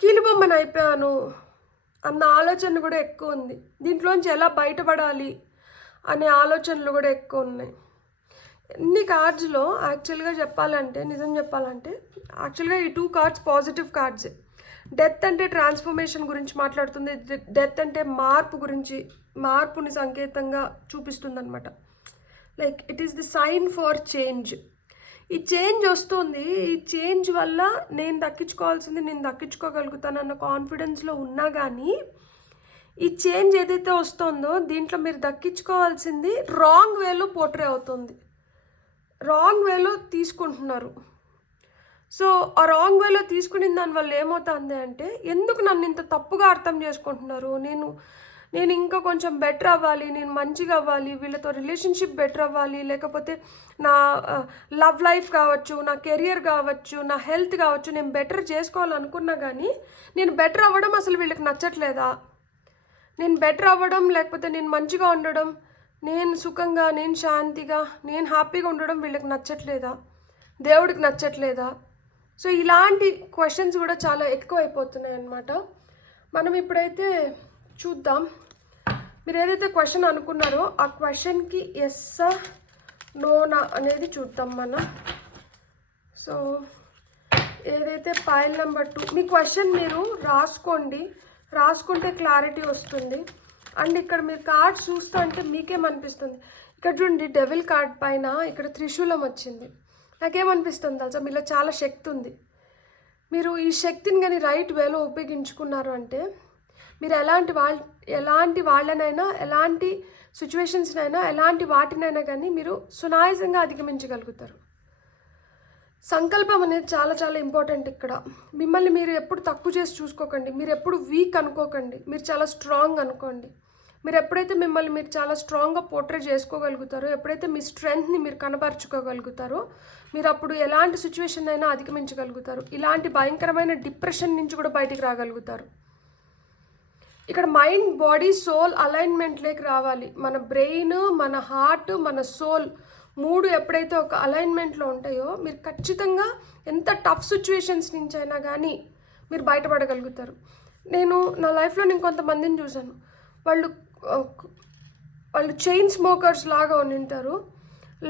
కీలుబొమ్మను అయిపోయాను అన్న ఆలోచన కూడా ఎక్కువ ఉంది. దీంట్లోంచి ఎలా బయటపడాలి అనే ఆలోచనలు కూడా ఎక్కువ ఉన్నాయి. ఎన్ని కార్డ్స్లో యాక్చువల్గా చెప్పాలంటే, నిజం చెప్పాలంటే యాక్చువల్గా ఈ 2 కార్డ్స్ పాజిటివ్ కార్డ్సే. డెత్ అంటే ట్రాన్స్ఫర్మేషన్ గురించి మాట్లాడుతుంది, డెత్ అంటే మార్పు గురించి, మార్పుని సంకేతంగా చూపిస్తుంది అనమాట. Like it is the sign for change. ఈ చేంజ్ వస్తుంది, ఈ చేంజ్ వల్ల నేను దక్కించుకోవాల్సింది నేను దక్కించుకోగలుగుతానన్న కాన్ఫిడెన్స్లో ఉన్నా కానీ ఈ చేంజ్ ఏదైతే వస్తుందో దీంట్లో మీరు దక్కించుకోవాల్సింది రాంగ్ వేలో పోర్ట్రే అవుతుంది, రాంగ్ వేలో తీసుకుంటున్నారు. సో ఆ రాంగ్ వేలో తీసుకునే దానివల్ల ఏమవుతుంది అంటే, ఎందుకు నన్ను ఇంత తప్పుగా అర్థం చేసుకుంటున్నారు, నేను ఇంకా కొంచెం బెటర్ అవ్వాలి, నేను మంచిగా అవ్వాలి, వీళ్ళతో రిలేషన్షిప్ బెటర్ అవ్వాలి, లేకపోతే నా లవ్ లైఫ్ కావచ్చు, నా కెరియర్ కావచ్చు, నా హెల్త్ కావచ్చు, నేను బెటర్ చేసుకోవాలనుకున్నా కానీ నేను బెటర్ అవ్వడం అసలు వీళ్ళకి నచ్చట్లేదా, నేను బెటర్ అవ్వడం లేకపోతే నేను మంచిగా ఉండడం, నేను సుఖంగా, నేను శాంతిగా, నేను హ్యాపీగా ఉండడం వీళ్ళకి నచ్చట్లేదా, దేవుడికి నచ్చట్లేదా? సో ఇలాంటి క్వశ్చన్స్ కూడా చాలా ఎక్కువ అయిపోతున్నాయి అన్నమాట. మనం ఇప్పుడైతే చూద్దాం, మీరు ఏదైతే క్వశ్చన్ అనుకున్నారో ఆ క్వశ్చన్కి ఎస్సా నోనా అనేది చూద్దాం మనం. సో ఏదైతే పైల్ నెంబర్ 2 మీ క్వశ్చన్ మీరు రాసుకుంటే క్లారిటీ వస్తుంది. అండ్ ఇక్కడ మీరు కార్డ్స్ చూస్తా అంటే మీకేమనిపిస్తుంది, ఇక్కడ చూడండి డెవిల్ కార్డ్ పైన ఇక్కడ త్రిశూలం వచ్చింది. నాకేమనిపిస్తుంది తెలుసా, మీలో చాలా శక్తి ఉంది. మీరు ఈ శక్తిని కానీ రైట్ వేలో ఉపయోగించుకున్నారు అంటే మీరు ఎలాంటి వాళ్ళనైనా, ఎలాంటి సిచ్యువేషన్స్నైనా, ఎలాంటి వాటినైనా కానీ మీరు సునాయాసంగా అధిగమించగలుగుతారు. సంకల్పం అనేది చాలా చాలా ఇంపార్టెంట్ ఇక్కడ. మిమ్మల్ని మీరు ఎప్పుడు తక్కువ చేసి చూసుకోకండి, మీరు ఎప్పుడు వీక్ అనుకోకండి, మీరు చాలా స్ట్రాంగ్ అనుకోండి. మీరు ఎప్పుడైతే మిమ్మల్ని మీరు చాలా స్ట్రాంగ్గా పోర్ట్రే చేసుకోగలుగుతారో, ఎప్పుడైతే మీ స్ట్రెంగ్త్ని మీరు కనబరుచుకోగలుగుతారో, మీరు అప్పుడు ఎలాంటి సిచ్యువేషన్ అయినా అధిగమించగలుగుతారు. ఇలాంటి భయంకరమైన డిప్రెషన్ నుంచి కూడా బయటికి రాగలుగుతారు. ఇక్కడ మైండ్, బాడీ, సోల్ అలైన్మెంట్లోకి రావాలి. మన బ్రెయిన్, మన హార్ట్, మన సోల్ 3 ఎప్పుడైతే ఒక అలైన్మెంట్లో ఉంటాయో మీరు ఖచ్చితంగా ఎంత టఫ్ సిచ్యువేషన్స్ నుంచి అయినా కానీ మీరు బయటపడగలుగుతారు. నేను నా లైఫ్లో నేను కొంతమందిని చూశాను, వాళ్ళు చైన్ స్మోకర్స్ లాగా ఉంటారు,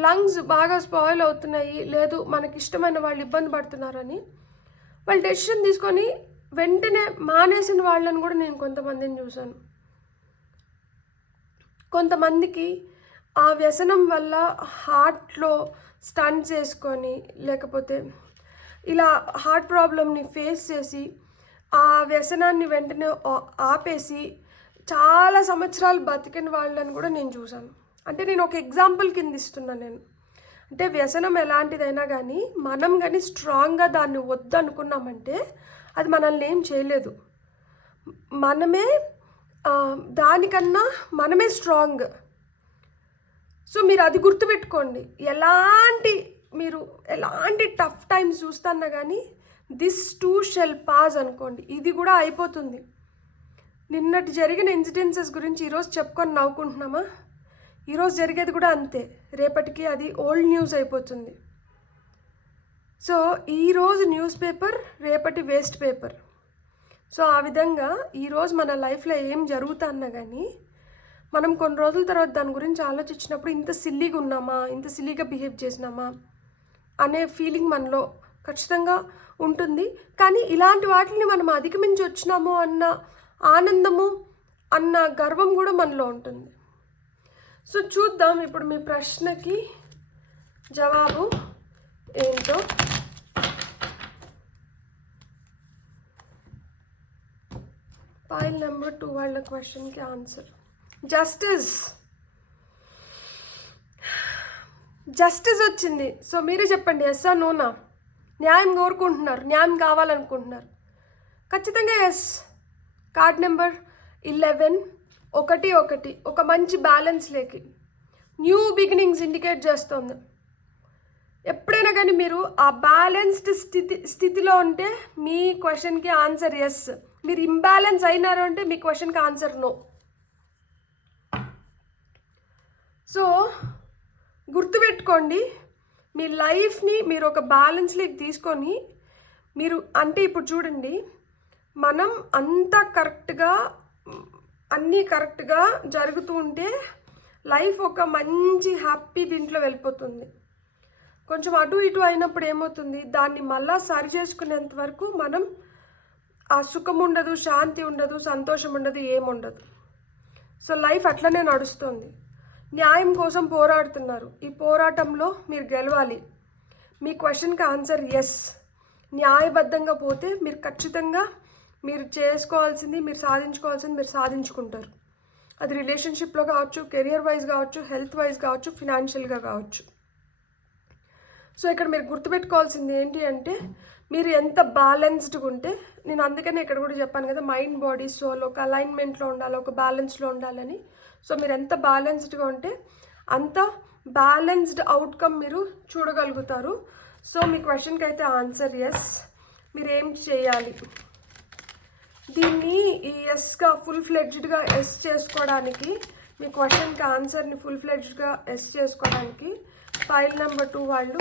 లంగ్స్ బాగా స్పాయిల్ అవుతున్నాయి, లేదు మనకి ఇష్టమైన వాళ్ళు ఇబ్బంది పడుతున్నారని వాళ్ళు డెసిషన్ తీసుకొని వెంటనే మానేసిన వాళ్ళని కూడా నేను కొంతమందిని చూశాను. కొంతమందికి ఆ వ్యసనం వల్ల హార్ట్లో స్టంట్ చేసుకొని, లేకపోతే ఇలా హార్ట్ ప్రాబ్లమ్ని ఫేస్ చేసి ఆ వ్యసనాన్ని వెంటనే ఆపేసి చాలా సంవత్సరాలు బతికిన వాళ్ళని కూడా నేను చూశాను. అంటే నేను ఒక ఎగ్జాంపుల్ కింద ఇస్తున్నాను నేను. అంటే వ్యసనం ఎలాంటిదైనా కానీ మనం కానీ స్ట్రాంగ్గా దాన్ని వద్దనుకున్నామంటే అది మనల్ని ఏం చేయలేదు. దానికన్నా మనమే స్ట్రాంగ్. సో మీరు అది గుర్తుపెట్టుకోండి. ఎలాంటి టఫ్ టైమ్స్ చూస్తున్నా కానీ దిస్ టూ షెల్ పాస్ అనుకోండి, ఇది కూడా అయిపోతుంది. నిన్నటి జరిగిన ఇన్సిడెన్సెస్ గురించి ఈరోజు చెప్పుకొని నవ్వుకుంటున్నామా, ఈరోజు జరిగేది కూడా అంతే, రేపటికి అది ఓల్డ్ న్యూస్ అయిపోతుంది. సో ఈరోజు న్యూస్ పేపర్, రేపటి వేస్ట్ పేపర్. సో ఆ విధంగా ఈరోజు మన లైఫ్లో ఏం జరుగుతున్నా కానీ మనం కొన్ని రోజుల తర్వాత దాని గురించి ఆలోచించినప్పుడు ఇంత సిల్లీగా ఉన్నామా, ఇంత సిల్లీగా బిహేవ్ చేసినామా అనే ఫీలింగ్ మనలో ఖచ్చితంగా ఉంటుంది. కానీ ఇలాంటి వాటిని మనం అధిగమించి వచ్చినాము అన్న ఆనందము, అన్న గర్వం కూడా మనలో ఉంటుంది. సో చూద్దాం ఇప్పుడు మీ ప్రశ్నకి జవాబు. ఏంటో ఫైల్ నెంబర్ 2 వాళ్ళ క్వశ్చన్కి ఆన్సర్. జస్టిస్ వచ్చింది. సో మీరే చెప్పండి, ఎస్ ఆ నోనా? న్యాయం కోరుకుంటున్నారు, న్యాయం కావాలనుకుంటున్నారు. ఖచ్చితంగా ఎస్. కార్డ్ నెంబర్ 11 1 ఒక మంచి బ్యాలెన్స్ లేకి న్యూ బిగినింగ్స్ ఇండికేట్ చేస్తుంది. ఎప్పుడైనా కానీ మీరు ఆ బ్యాలెన్స్డ్ స్థితిలో ఉంటే మీ క్వశ్చన్కి ఆన్సర్ ఎస్. మీరు ఇంబ్యాలెన్స్ అయినారు అంటే మీ క్వశ్చన్కి ఆన్సర్ నో. సో గుర్తుపెట్టుకోండి, మీ లైఫ్ని మీరు ఒక బ్యాలెన్స్లోకి తీసుకొని మీరు అంటే ఇప్పుడు చూడండి, మనం అంతా కరెక్ట్గా అన్నీ కరెక్ట్గా జరుగుతూ ఉంటే లైఫ్ ఒక మంచి హ్యాపీ దీంట్లో వెళ్ళిపోతుంది. కొంచెం అటు ఇటు అయినప్పుడు ఏమవుతుంది, దాన్ని మళ్ళా సరి చేసుకునేంత వరకు మనం ఆ సుఖం ఉండదు, శాంతి ఉండదు, సంతోషం ఉండదు, ఏముండదు. సో లైఫ్ అట్లనే నడుస్తుంది. న్యాయం కోసం పోరాడుతున్నారు. ఈ పోరాటంలో మీరు గెలవాలి. మీ క్వశ్చన్కి ఆన్సర్ ఎస్. న్యాయబద్ధంగా పోతే మీరు ఖచ్చితంగా మీరు చేసుకోవాల్సింది, మీరు సాధించుకోవాల్సింది మీరు సాధించుకుంటారు. అది రిలేషన్షిప్లో కావచ్చు, కెరియర్ వైజ్ కావచ్చు, హెల్త్ వైజ్ కావచ్చు, ఫినాన్షియల్గా కావచ్చు. సో ఇక్కడ మీరు గుర్తుపెట్టుకోవాల్సింది ఏంటి అంటే, మీరు ఎంత బ్యాలెన్స్డ్గా ఉంటే, నేను అందుకనే ఇక్కడ కూడా చెప్పాను కదా, మైండ్ బాడీ సోల్ ఒక అలైన్మెంట్లో ఉండాలి, ఒక బ్యాలెన్స్లో ఉండాలని. సో మీరు ఎంత బ్యాలెన్స్డ్గా ఉంటే అంత బ్యాలెన్స్డ్ అవుట్కమ్ మీరు చూడగలుగుతారు. సో మీ క్వశ్చన్కి అయితే ఆన్సర్ ఎస్. మీరు ఏం చేయాలి, దీన్ని ఈ ఎస్గా ఫుల్ ఫ్లెడ్జ్డ్గా ఎస్ చేసుకోవడానికి, మీ క్వశ్చన్కి ఆన్సర్ని ఫుల్ ఫ్లెడ్జ్డ్గా ఎస్ చేసుకోవడానికి ఫైల్ నెంబర్ 2 వాళ్ళు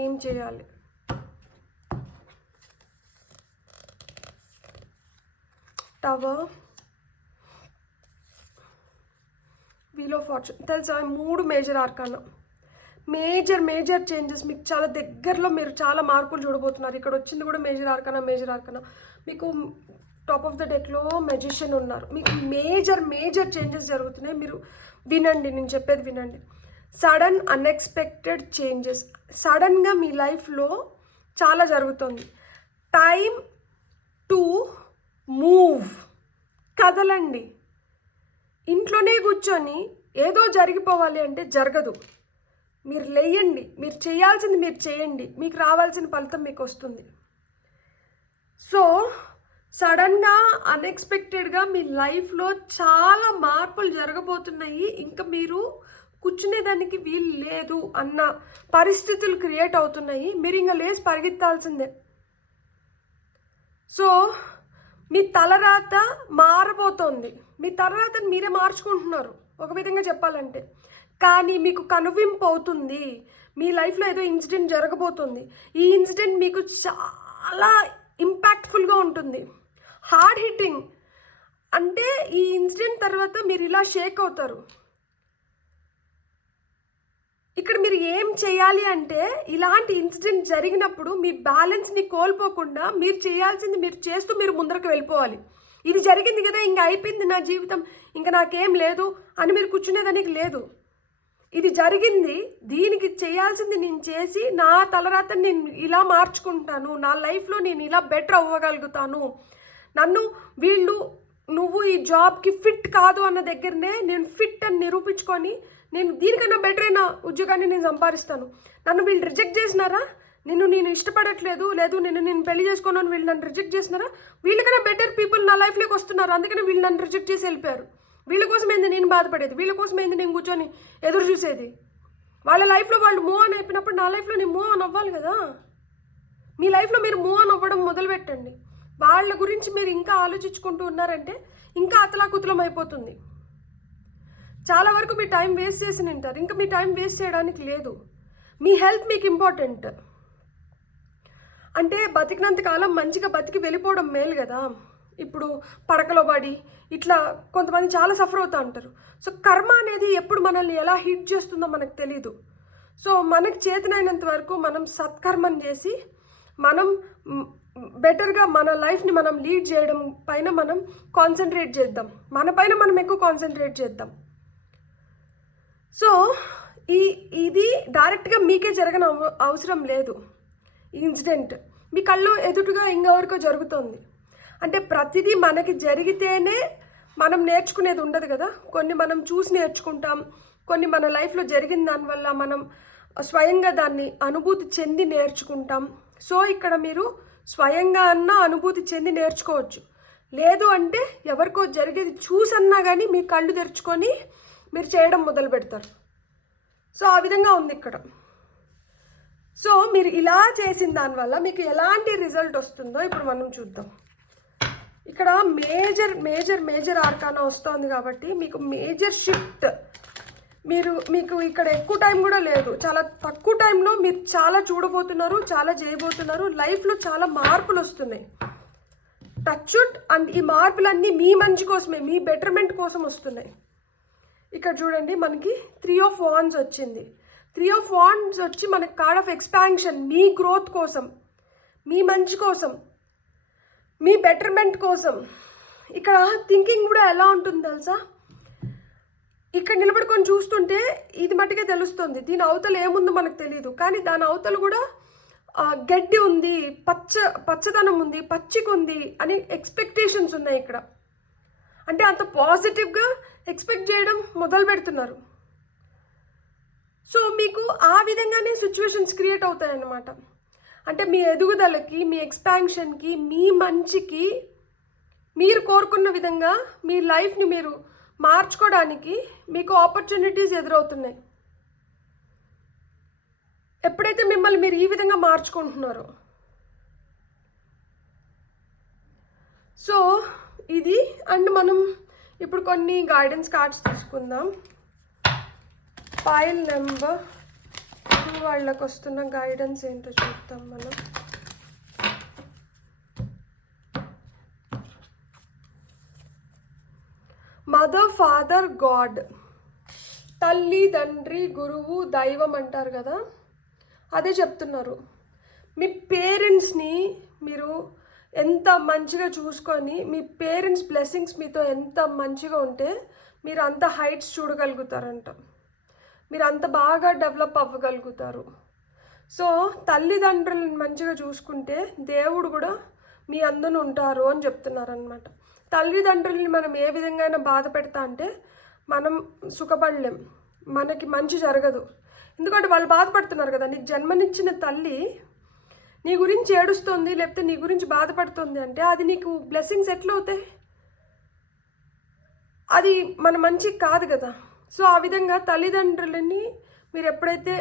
ఏం చేయాలి? Tower, wheel of fortune. తెలుసా 3 మేజర్ ఆర్కానా, మేజర్ చేంజెస్ మీకు చాలా దగ్గరలో మీరు చాలా మార్పులు చూడబోతున్నారు. ఇక్కడ వచ్చింది కూడా మేజర్ ఆర్కానా. మీకు టాప్ ఆఫ్ ద డెక్లో మెజిషియన్ ఉన్నారు. మీకు మేజర్ చేంజెస్ జరుగుతున్నాయి. మీరు వినండి, నేను చెప్పేది వినండి. సడన్ అన్ఎక్స్పెక్టెడ్ చేంజెస్, సడన్గా మీ లైఫ్లో చాలా జరుగుతుంది. టైం టు మూవ్, కదలండి. ఇంట్లోనే కూర్చొని ఏదో జరిగిపోవాలి అంటే జరగదు. మీరు లేయండి, మీరు చేయాల్సింది మీరు చేయండి, మీకు రావాల్సిన ఫలితం మీకు వస్తుంది. సో సడన్గా అన్ఎక్స్పెక్టెడ్గా మీ లైఫ్లో చాలా మార్పులు జరగబోతున్నాయి. ఇంకా మీరు కూర్చునేదానికి వీలు లేదు అన్న పరిస్థితులు క్రియేట్ అవుతున్నాయి. మీరు ఇంకా లేచి పరిగెత్తాల్సిందే. సో మీ తలరాత మారబోతోంది. మీ తలరాతను మీరే మార్చుకుంటున్నారు ఒక విధంగా చెప్పాలంటే. కానీ మీకు కనువింపు అవుతుంది, మీ లైఫ్లో ఏదో ఇన్సిడెంట్ జరగబోతుంది. ఈ ఇన్సిడెంట్ మీకు చాలా ఇంపాక్ట్ఫుల్గా ఉంటుంది, హార్డ్ హిట్టింగ్. అంటే ఈ ఇన్సిడెంట్ తర్వాత మీరు ఇలా షేక్ అవుతారు. ఇక్కడ మీరు ఏం చేయాలి అంటే, ఇలాంటి ఇన్సిడెంట్ జరిగినప్పుడు మీ బ్యాలెన్స్ని కోల్పోకుండా మీరు చేయాల్సింది మీరు చేస్తూ మీరు ముందరకు వెళ్ళిపోవాలి. ఇది జరిగింది కదా, ఇంకా అయిపోయింది నా జీవితం, ఇంకా నాకేం లేదు అని మీరు కూర్చునేదానికి లేదు. ఇది జరిగింది, దీనికి చేయాల్సింది నేను చేసి నా తలరాతని నేను ఇలా మార్చుకుంటాను, నా లైఫ్లో నేను ఇలా బెటర్ అవ్వగలుగుతాను, నన్ను నువ్వు ఈ జాబ్కి ఫిట్ కాదు అన్న దగ్గరనే నేను ఫిట్ అని నిరూపించుకొని నేను దీనికన్నా బెటర్ అయిన ఉద్యోగాన్ని నేను సంపాదిస్తాను. నన్ను వీళ్ళు రిజెక్ట్ చేసినారా, నేను ఇష్టపడట్లేదు, నేను పెళ్లి చేసుకోను వీళ్ళు నన్ను రిజెక్ట్ చేసినారా, వీళ్ళకన్నా బెటర్ పీపుల్ నా లైఫ్లోకి వస్తున్నారు, అందుకని వీళ్ళు నన్ను రిజెక్ట్ చేసి వెళ్ళిపోయారు. వీళ్ళ కోసం ఏంది నేను బాధపడేది, వీళ్ళ కోసం ఏంది నేను కూర్చొని ఎదురు చూసేది. వాళ్ళ లైఫ్లో వాళ్ళు మూవ్ ఆన్ అయిపోయినప్పుడు నా లైఫ్లో నేను మూవ్ ఆన్ అవ్వాలి కదా. మీ లైఫ్లో మీరు మూవ్ ఆన్ అవ్వడం మొదలుపెట్టండి. వాళ్ళ గురించి మీరు ఇంకా ఆలోచించుకుంటూ ఉన్నారంటే ఇంకా అతలాకుతలం అయిపోతుంది. చాలా వరకు మీ టైం వేస్ట్ చేసి ఉంటారు, ఇంకా మీ టైం వేస్ట్ చేయడానికి లేదు. మీ హెల్త్ మీకు ఇంపార్టెంట్. అంటే బతికినంత కాలం మంచిగా బతికి వెళ్ళిపోవడం మేలు కదా. ఇప్పుడు పడకలో పడి ఇట్లా కొంతమంది చాలా సఫర్ అవుతూ ఉంటారు. సో కర్మ అనేది ఎప్పుడు మనల్ని ఎలా హిట్ చేస్తుందో మనకు తెలీదు. సో మనకు చేతనైనంత వరకు మనం సత్కర్మం చేసి మనం బెటర్గా మన లైఫ్ని మనం లీడ్ చేయడం పైన మనం కాన్సన్ట్రేట్ చేద్దాం, మన పైన మనం ఎక్కువ కాన్సన్ట్రేట్ చేద్దాం. సో ఇది డైరెక్ట్గా మీకే జరగని అవసరం లేదు. ఈ ఇన్సిడెంట్ మీ కళ్ళు ఎదుటిగా ఇంకెవరికో జరుగుతుంది అంటే ప్రతిదీ మనకి జరిగితేనే మనం నేర్చుకునేది ఉండదు కదా. కొన్ని మనం చూసి నేర్చుకుంటాం, కొన్ని మన లైఫ్లో జరిగిన దానివల్ల మనం స్వయంగా దాన్ని అనుభూతి చెంది నేర్చుకుంటాం. సో ఇక్కడ మీరు స్వయంగా అన్న అనుభూతి చెంది నేర్చుకోవచ్చు. లేదు అంటే ఎవరికో జరిగేది చూసన్నా కానీ మీ కళ్ళు తెరుచుకొని మీరు చేయడం మొదలు పెడతారు. సో ఆ విధంగా ఉంది ఇక్కడ. సో మీరు ఇలా చేసిన దానివల్ల మీకు ఎలాంటి రిజల్ట్ వస్తుందో ఇప్పుడు మనం చూద్దాం. ఇక్కడ మేజర్ మేజర్ మేజర్ ఆర్కానా వస్తుంది కాబట్టి మీకు మేజర్ షిఫ్ట్. మీకు ఇక్కడ ఎక్కువ టైం కూడా లేదు, చాలా తక్కువ టైంలో మీరు చాలా చూడబోతున్నారు, చాలా చేయబోతున్నారు. లైఫ్లో చాలా మార్పులు వస్తున్నాయి. Touch wood. అండ్ ఈ మార్పులన్నీ మీ మంచి కోసమే, మీ బెటర్మెంట్ కోసం వస్తున్నాయి. ఇక్కడ చూడండి మనకి 3 of Wands వచ్చింది. 3 of Wands వచ్చి మనకి card of expansion, me growth కోసం, మీ మంచి కోసం, మీ బెటర్మెంట్ కోసం. ఇక్కడ థింకింగ్ కూడా ఎలా ఉంటుంది తెలుసా, ఇక్కడ నిలబడుకొని చూస్తుంటే ఇది మట్టుకే తెలుస్తుంది. దీని అవతల ఏముందో మనకు తెలియదు, కానీ దాని అవతల కూడా గడ్డి ఉంది, పచ్చదనం ఉంది, పచ్చిక ఉంది అని ఎక్స్పెక్టేషన్స్ ఉన్నాయి ఇక్కడ. అంటే అంత పాజిటివ్గా ఎక్స్పెక్ట్ చేయడం మొదలు పెడుతున్నారు. సో మీకు ఆ విధంగానే సిచ్యువేషన్స్ క్రియేట్ అవుతాయి అన్నమాట. అంటే మీ ఎదుగుదలకి, మీ ఎక్స్పాన్షన్కి, మీ మంచికి, మీరు కోరుకున్న విధంగా మీ లైఫ్ని మీరు మార్చుకోవడానికి మీకు ఆపర్చునిటీస్ ఎదురవుతున్నాయి. ఎప్పుడైతే మిమ్మల్ని మీరు ఈ విధంగా మార్చుకుంటున్నారో. సో ఇది. అండ్ మనం ఇప్పుడు కొన్ని గైడెన్స్ కార్డ్స్ తీసుకుందాం. ఫైల్ నెంబర్ 2 వాళ్ళకి వస్తున్న గైడెన్స్ ఏంటో చూద్దాం మనం. Mother, father, God. తల్లి, తండ్రి, గురువు, దైవం అంటారు కదా, అదే చెప్తున్నారు. మీ పేరెంట్స్ని మీరు ఎంత మంచిగా చూసుకొని, మీ పేరెంట్స్ బ్లెస్సింగ్స్ మీతో ఎంత మంచిగా ఉంటే మీరు అంత హైట్స్ చూడగలుగుతారంట, మీరు అంత బాగా డెవలప్ అవ్వగలుగుతారు. సో తల్లిదండ్రులను మంచిగా చూసుకుంటే దేవుడు కూడా మీ అందున ఉంటారు అని చెప్తున్నారనమాట. తల్లిదండ్రుల్ని మనం ఏ విధంగా అయినా బాధ పెడతా అంటే మనం సుఖపడలేం, మనకి మంచి జరగదు. ఎందుకంటే వాళ్ళు బాధపడుతున్నారు కదా. నీకు జన్మనిచ్చిన తల్లి నీ గురించి ఏడుస్తుంది, లేకపోతే నీ గురించి బాధపడుతుంది అంటే అది నీకు బ్లెస్సింగ్స్ ఎట్లా అవుతాయి? అది మన మంచికి కాదు కదా. సో ఆ విధంగా తల్లిదండ్రులని మీరు ఎప్పుడైతే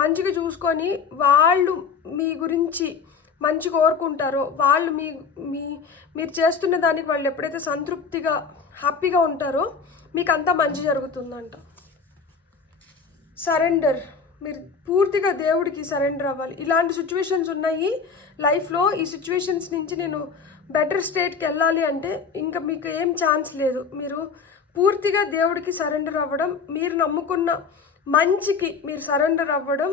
మంచిగా చూసుకొని వాళ్ళు మీ గురించి మంచి కోరుకుంటారో, వాళ్ళు మీరు చేస్తున్న దానికి వాళ్ళు ఎప్పుడైతే సంతృప్తిగా హ్యాపీగా ఉంటారో మీకు అంతా మంచి జరుగుతుందంట. సరెండర్. మీరు పూర్తిగా దేవుడికి సరెండర్ అవ్వాలి. ఇలాంటి సిచ్యువేషన్స్ ఉన్నాయి లైఫ్లో. ఈ సిచ్యువేషన్స్ నుంచి నేను బెటర్ స్టేట్కి వెళ్ళాలి అంటే ఇంకా మీకు ఏం ఛాన్స్ లేదు. మీరు పూర్తిగా దేవుడికి సరెండర్ అవ్వడం, మీరు నమ్ముకున్న మంచికి మీరు సరెండర్ అవ్వడం,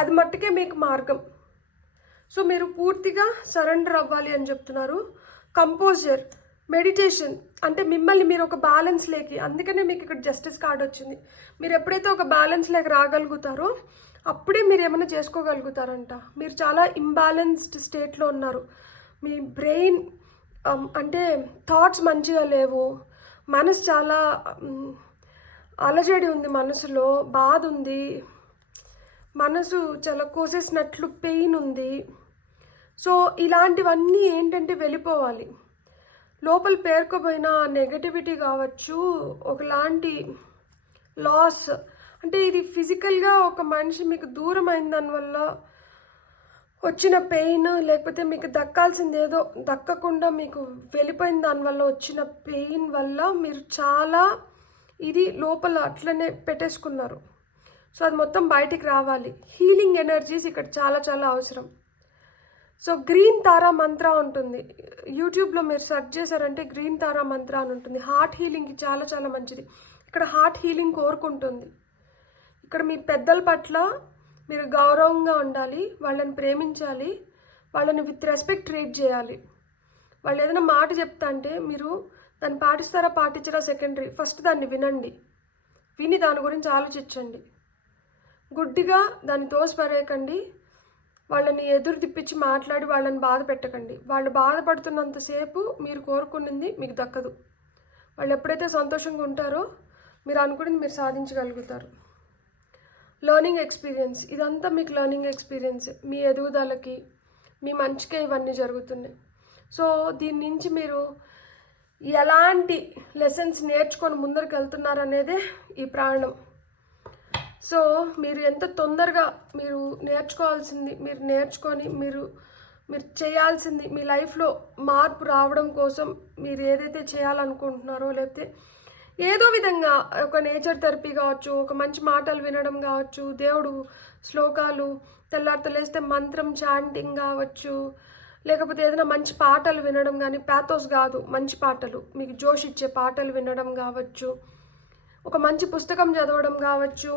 అది మట్టుకే మీకు మార్గం. సో మీరు పూర్తిగా సరెండర్ అవ్వాలి అని చెప్తున్నారు. Composer, meditation. అంటే మిమ్మల్ని మీరు ఒక బ్యాలెన్స్ లేకి, అందుకనే మీకు ఇక్కడ జస్టిస్ కార్డ్ వచ్చింది. మీరు ఎప్పుడైతే ఒక బ్యాలెన్స్ లేక రాగలుగుతారో అప్పుడే మీరు ఏమైనా చేసుకోగలుగుతారంట. మీరు చాలా ఇంబ్యాలెన్స్డ్ స్టేట్లో ఉన్నారు. మీ బ్రెయిన్ అంటే థాట్స్ మంచిగా లేవు, మనసు చాలా అలజడి ఉంది, మనసులో బాధ ఉంది, మనసు చాలా కోసేసినట్లు పెయిన్ ఉంది. సో ఇలాంటివన్నీ ఏంటంటే వెళ్ళిపోవాలి. లోపల పేరుకోపోయిన నెగటివిటీ కావచ్చు, ఒకలాంటి లాస్. అంటే ఇది ఫిజికల్గా ఒక మనిషి మీకు దూరం అయిన దానివల్ల వచ్చిన పెయిన్, లేకపోతే మీకు దక్కాల్సింది ఏదో దక్కకుండా మీకు వెళ్ళిపోయిన దానివల్ల వచ్చిన పెయిన్ వల్ల మీరు చాలా ఇది లోపల అట్లనే పెట్టేసుకున్నారు. సో అది మొత్తం బయటికి రావాలి. హీలింగ్ ఎనర్జీస్ ఇక్కడ చాలా చాలా అవసరం. సో గ్రీన్ తారా మంత్ర ఉంటుంది, యూట్యూబ్లో మీరు సెర్చ్ చేశారంటే గ్రీన్ తారా మంత్ర అని ఉంటుంది. హార్ట్ హీలింగ్కి చాలా చాలా మంచిది. ఇక్కడ హార్ట్ హీలింగ్ కోరుకుంటుంది. ఇక్కడ మీ పెద్దల పట్ల మీరు గౌరవంగా ఉండాలి, వాళ్ళని ప్రేమించాలి, వాళ్ళని విత్ రెస్పెక్ట్ ట్రీట్ చేయాలి. వాళ్ళు ఏదైనా మాట చెప్తా అంటే మీరు దాన్ని పాటిస్తారా పాటించరా సెకండరీ, ఫస్ట్ దాన్ని వినండి, విని దాని గురించి ఆలోచించండి. గుడ్డిగా దాన్ని తోసిపారేయకండి. వాళ్ళని ఎదురు తిప్పించి మాట్లాడి వాళ్ళని బాధ పెట్టకండి. వాళ్ళు బాధపడుతున్నంతసేపు మీరు కోరుకున్నది మీకు దక్కదు. వాళ్ళు ఎప్పుడైతే సంతోషంగా ఉంటారో మీరు అనుకున్నది మీరు సాధించగలుగుతారు. లెర్నింగ్ ఎక్స్పీరియన్స్, ఇదంతా మీకు లెర్నింగ్ ఎక్స్పీరియన్స్. మీ ఎదుగుదలకి, మీ మంచికే ఇవన్నీ జరుగుతున్నాయి. సో దీని నుంచి మీరు ఎలాంటి లెసన్స్ నేర్చుకొని ముందరికి వెళ్తున్నారనేదే ఈ ప్రాణం. సో మీరు ఎంత తొందరగా మీరు నేర్చుకోవాల్సింది మీరు నేర్చుకొని మీరు చేయాల్సింది మీ లైఫ్లో మార్పు రావడం కోసం మీరు ఏదైతే చేయాలనుకుంటున్నారో, లేకపోతే ఏదో విధంగా ఒక నేచర్ థెరపీ కావచ్చు, ఒక మంచి మాటలు వినడం కావచ్చు, దేవుడు శ్లోకాలు, తెల్లారితలేస్తే మంత్రం చాంటింగ్ కావచ్చు, లేకపోతే ఏదైనా మంచి పాటలు వినడం, కానీ ప్యాథోస్ కాదు, మంచి పాటలు మీకు జోష్ ఇచ్చే పాటలు వినడం కావచ్చు, ఒక మంచి పుస్తకం చదవడం కావచ్చు,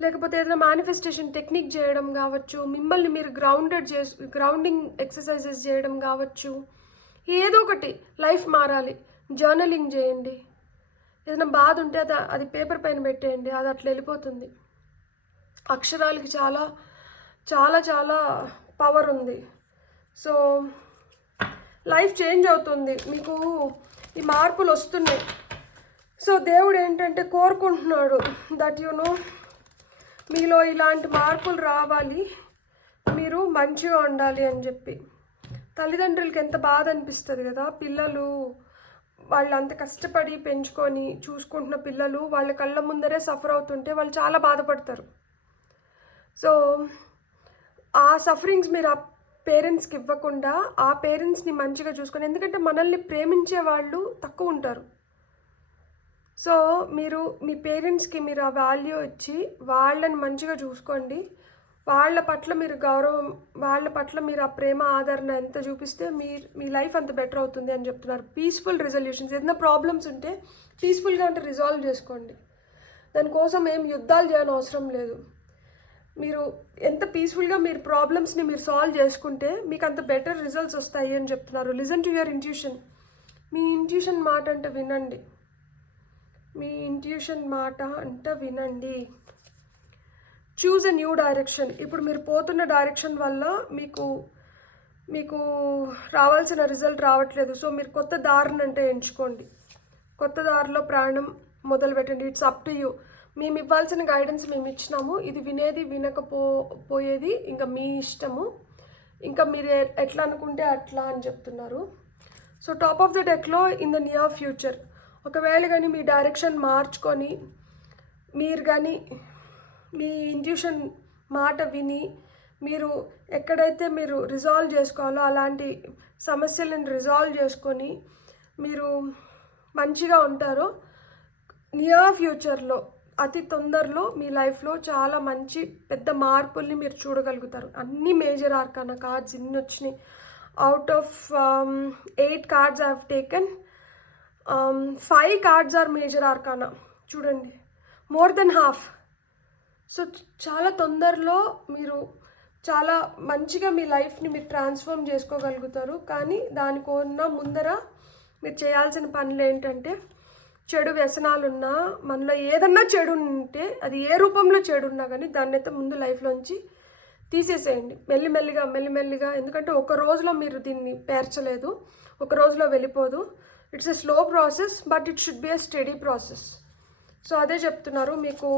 లేకపోతే ఏదైనా మేనిఫెస్టేషన్ టెక్నిక్ చేయడం కావచ్చు, మిమ్మల్ని మీరు గ్రౌండింగ్ ఎక్సర్సైజెస్ చేయడం కావచ్చు, ఏదో ఒకటి. లైఫ్ మారాలి, జర్నలింగ్ చేయండి. ఏదైనా బాధ ఉంటే అది పేపర్ పైన పెట్టేయండి, అది అట్లా వెళ్ళిపోతుంది. అక్షరాలకి చాలా చాలా చాలా పవర్ ఉంది. సో లైఫ్ చేంజ్ అవుతుంది, మీకు ఈ మార్పులు వస్తున్నాయి. సో దేవుడు ఏంటంటే కోరుకుంటున్నాడు దట్ మీలో ఇలాంటి మార్పులు రావాలి, మీరు మంచిగా ఉండాలి అని చెప్పి. తల్లిదండ్రులకి ఎంత బాధ అనిపిస్తుంది కదా, పిల్లలు వాళ్ళు అంత కష్టపడి పెంచుకొని చూసుకుంటున్న పిల్లలు వాళ్ళ కళ్ళ ముందరే సఫర్ అవుతుంటే వాళ్ళు చాలా బాధపడతారు. సో ఆ సఫరింగ్స్ మీరు ఆ పేరెంట్స్కి ఇవ్వకుండా ఆ పేరెంట్స్ని మంచిగా చూసుకొని, ఎందుకంటే మనల్ని ప్రేమించే వాళ్ళు తక్కువ ఉంటారు. సో మీరు మీ పేరెంట్స్కి మీరు ఆ వాల్యూ ఇచ్చి వాళ్ళని మంచిగా చూసుకోండి. వాళ్ళ పట్ల మీరు గౌరవం, వాళ్ళ పట్ల మీరు ఆ ప్రేమ ఆదరణ ఎంత చూపిస్తే మీ లైఫ్ అంత బెటర్ అవుతుంది అని చెప్తున్నారు. పీస్ఫుల్ రిజల్యూషన్స్, ఏదైనా ప్రాబ్లమ్స్ ఉంటే పీస్ఫుల్గా అంటే రిజాల్వ్ చేసుకోండి. దానికోసం ఏం యుద్ధాలు చేయని అవసరం లేదు. మీరు ఎంత పీస్ఫుల్గా మీరు ప్రాబ్లమ్స్ని మీరు సాల్వ్ చేసుకుంటే మీకు అంత బెటర్ రిజల్ట్స్ వస్తాయి అని చెప్తున్నారు. Listen to your intuition. Me intuition మాట అంటే వినండి, మీ ఇంట్యూషన్ మాట అంటే వినండి. Choose a new direction. ఇప్పుడు మీరు పోతున్న డైరెక్షన్ వల్ల మీకు రావాల్సిన రిజల్ట్ రావట్లేదు. సో మీరు కొత్త దారిని అంటే ఎంచుకోండి, కొత్త దారిలో ప్రయాణం మొదలుపెట్టండి. It's up to you. మేము ఇవ్వాల్సిన గైడెన్స్ మేము ఇచ్చినాము, ఇది వినేది వినకపోయేది ఇంకా మీ ఇష్టము, ఇంకా మీరు ఎట్లా అనుకుంటే అట్లా అని చెప్తున్నారు. సో టాప్ ఆఫ్ ద డెక్లో ఇన్ ద నియర్ ఫ్యూచర్, ఒకవేళ కానీ మీ డైరెక్షన్ మార్చుకొని మీరు కానీ మీ ఇంట్యూషన్ మాట విని మీరు ఎక్కడైతే మీరు రిజాల్వ్ చేసుకోవాలో అలాంటి సమస్యలను రిజాల్వ్ చేసుకొని మీరు మంచిగా ఉంటారో, నియర్ ఫ్యూచర్లో అతి తొందరలో మీ లైఫ్లో చాలా మంచి పెద్ద మార్పుల్ని మీరు చూడగలుగుతారు. అన్ని మేజర్ ఆర్కానా కార్డ్స్ ఇన్ని వచ్చినాయి. Out of 8 cards I have taken, 5 cards are major arcana. చూడండి, మోర్ దెన్ హాఫ్. సో చాలా తొందరలో మీరు చాలా మంచిగా మీ లైఫ్ని మీరు ట్రాన్స్ఫార్మ్ చేసుకోగలుగుతారు. కానీ దానికన్నా ముందర మీరు చేయాల్సిన పనులు ఏంటంటే, చెడు వ్యసనాలున్నా, మనలో ఏదన్నా చెడు ఉంటే అది ఏ రూపంలో చెడు ఉన్నా కానీ దాన్ని అయితే ముందు లైఫ్లోంచి తీసేసేయండి మెల్లిమెల్లిగా. ఎందుకంటే ఒక రోజులో మీరు దీన్ని పేర్చలేదు, ఒక రోజులో వెళ్ళిపోదు. It's a slow process, but it should be a steady process. So అదే చెప్తున్నారు. మీకు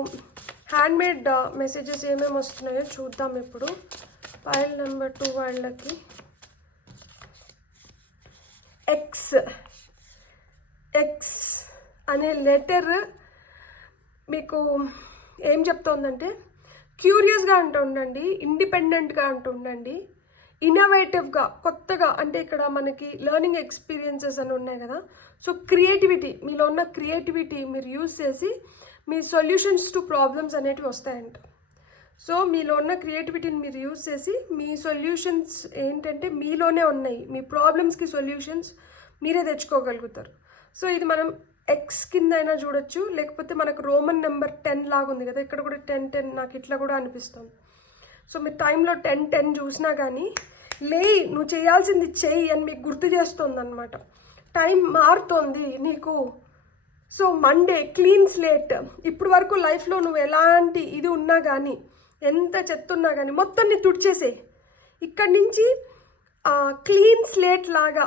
హ్యాండ్మేడ్ మెసేజెస్ ఏమేమి వస్తున్నాయో చూద్దాం ఇప్పుడు. ఫైల్ నెంబర్ 2 వాళ్ళకి ఎక్స్ అనే లెటర్ మీకు ఏం చెప్తోందంటే, క్యూరియస్గా అంటూ ఉండండి, ఇండిపెండెంట్గా అంటూ ఉండండి, ఇన్నోవేటివ్గా కొత్తగా. అంటే ఇక్కడ మనకి లెర్నింగ్ ఎక్స్పీరియన్సెస్ అని ఉన్నాయి కదా. సో క్రియేటివిటీ, మీలో ఉన్న క్రియేటివిటీ మీరు యూజ్ చేసి మీ సొల్యూషన్స్ టు ప్రాబ్లమ్స్ అనేటివి వస్తాయంట. సో మీలో ఉన్న క్రియేటివిటీని మీరు యూజ్ చేసి మీ సొల్యూషన్స్ ఏంటంటే మీలోనే ఉన్నాయి, మీ ప్రాబ్లమ్స్కి సొల్యూషన్స్ మీరే తెచ్చుకోగలుగుతారు. సో ఇది మనం ఎక్స్ కింద అయినా చూడొచ్చు, లేకపోతే మనకు రోమన్ నెంబర్ 10 లాగా ఉంది కదా, ఇక్కడ కూడా 10 నాకు ఇట్లా కూడా అనిపిస్తుంది. సో మీ టైంలో 10 చూసినా కానీ నువ్వు చేయాల్సింది చెయ్యి అని మీకు గుర్తు చేస్తుంది అనమాట. టైం మారుతోంది, నీకు సో మండే క్లీన్ స్లేట్. ఇప్పుడు వరకు లైఫ్లో నువ్వు ఎలాంటి ఇది ఉన్నా కానీ, ఎంత చెత్త ఉన్నా కానీ మొత్తం నీ తుడిచేసేయి. ఇక్కడి నుంచి క్లీన్ స్లేట్ లాగా,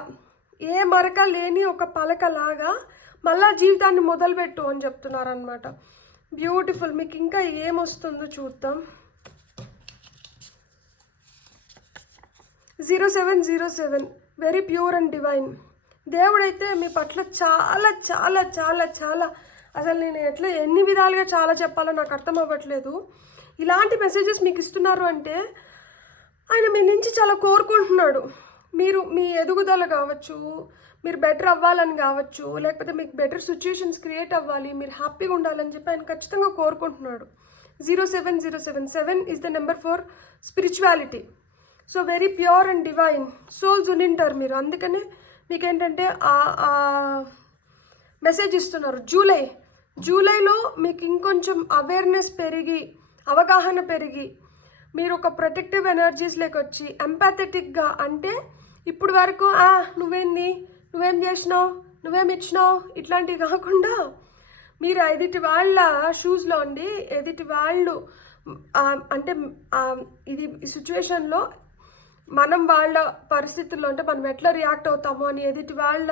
ఏ మరక లేని ఒక పలక లాగా మళ్ళా జీవితాన్ని మొదలుపెట్టు అని చెప్తున్నారనమాట. బ్యూటిఫుల్. మీకు ఇంకా ఏమొస్తుందో చూద్దాం. 0707 వెరీ ప్యూర్ అండ్ డివైన్. దేవుడైతే మీ పట్ల చాలా చాలా చాలా చాలా, అసలు నేను ఎన్ని విధాలుగా చాలా చెప్పాలో నాకు అర్థం అవ్వట్లేదు. ఇలాంటి మెసేజెస్ మీకు ఇస్తున్నారు అంటే ఆయన మీ నుంచి చాలా కోరుకుంటున్నాడు. మీరు మీ ఎదుగుదల కావచ్చు, మీరు బెటర్ అవ్వాలని కావచ్చు, లేకపోతే మీకు బెటర్ సిచ్యుయేషన్స్ క్రియేట్ అవ్వాలి, మీరు హ్యాపీగా ఉండాలని చెప్పి ఆయన ఖచ్చితంగా కోరుకుంటున్నాడు. 07077 is the number for spirituality. So very pure and divine souls ఉనింటారు మీరు. అందుకనే మీకు ఏంటంటే మెసేజ్ ఇస్తున్నారు. జూలైలో మీకు ఇంకొంచెం అవేర్నెస్ పెరిగి, అవగాహన పెరిగి, మీరు ఒక ప్రొటెక్టివ్ ఎనర్జీస్లోకి వచ్చి ఎంపాథెటిక్గా, అంటే ఇప్పుడు వరకు నువ్వేం చేసినావు, నువ్వేం ఇచ్చినావు, ఇట్లాంటివి కాకుండా మీరు ఎదుటి వాళ్ళ షూస్లో ఉండి, ఎదుటి వాళ్ళు అంటే ఇది సిచ్యువేషన్లో మనం వాళ్ళ పరిస్థితుల్లో అంటే మనం ఎట్లా రియాక్ట్ అవుతామో అని ఎదుటి వాళ్ళ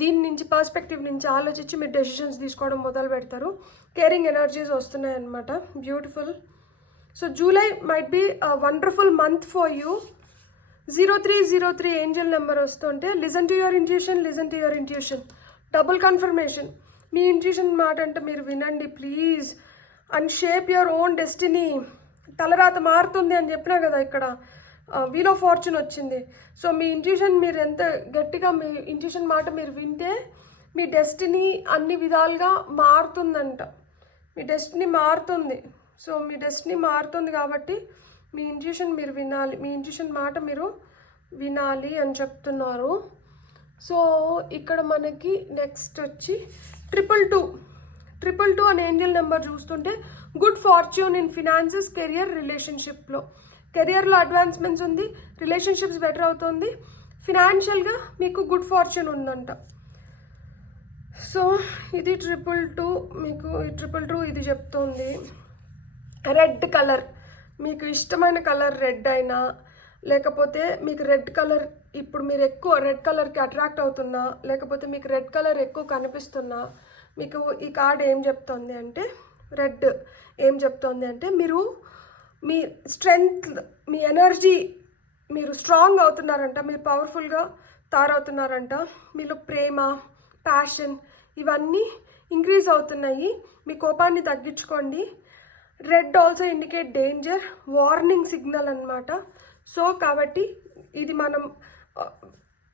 దీని నుంచి పర్స్పెక్టివ్ నుంచి ఆలోచించి మీరు డెసిషన్స్ తీసుకోవడం మొదలు పెడతారు. కేరింగ్ ఎనర్జీస్ వస్తున్నాయి అన్నమాట. Beautiful. So July might be wonderful month for you. 0303 angel number వస్తుంటే listen to your intuition. Double confirmation. మీ ఇంట్యూషన్ మాట అంటే మీరు వినండి please. And shape your own destiny. తలరాత మారుతుంది అని చెప్పినా కదా ఇక్కడ. వీల్ ఆఫ్ ఫార్చ్యూన్ వచ్చింది. సో మీ ఇంట్యూషన్, మీరు ఎంత గట్టిగా మీ ఇంట్యూషన్ మాట మీరు వింటే మీ డెస్టినీ అన్ని విధాలుగా మారుతుందంట. మీ డెస్టినీ మారుతుంది. సో మీ డెస్టినీ మారుతుంది కాబట్టి మీ ఇంట్యూషన్ మీరు వినాలి, మీ ఇంట్యూషన్ మాట మీరు వినాలి అని చెప్తున్నారు. సో ఇక్కడ మనకి నెక్స్ట్ వచ్చి 222 అనే ఏంజల్ నెంబర్ చూస్తుంటే good fortune in finances, career, రిలేషన్షిప్లో. కెరియర్లో అడ్వాన్స్మెంట్స్ ఉంది, రిలేషన్షిప్స్ బెటర్ అవుతుంది, ఫినాన్షియల్గా మీకు గుడ్ ఫార్చ్యూన్ ఉందంట. సో ఇది 222. మీకు ఈ 222 ఇది చెప్తుంది. రెడ్ కలర్, మీకు ఇష్టమైన కలర్ రెడ్ అయినా, లేకపోతే మీకు రెడ్ కలర్ ఇప్పుడు మీరు ఎక్కువ రెడ్ కలర్కి అట్రాక్ట్ అవుతున్నా, లేకపోతే మీకు రెడ్ కలర్ ఎక్కువ కనిపిస్తున్నా, మీకు ఈ కార్డ్ ఏం చెప్తుంది అంటే, రెడ్ ఏం చెప్తుంది అంటే మీరు మీ స్ట్రెంగ్త్, మీ ఎనర్జీ, మీరు స్ట్రాంగ్ అవుతున్నారంట, మీరు పవర్ఫుల్గా తయారవుతున్నారంట, మీలో ప్రేమ, ప్యాషన్ ఇవన్నీ ఇంక్రీజ్ అవుతున్నాయి. మీ కోపాన్ని తగ్గించుకోండి. Red also indicate danger, warning signal అన్నమాట. సో కాబట్టి ఇది మనం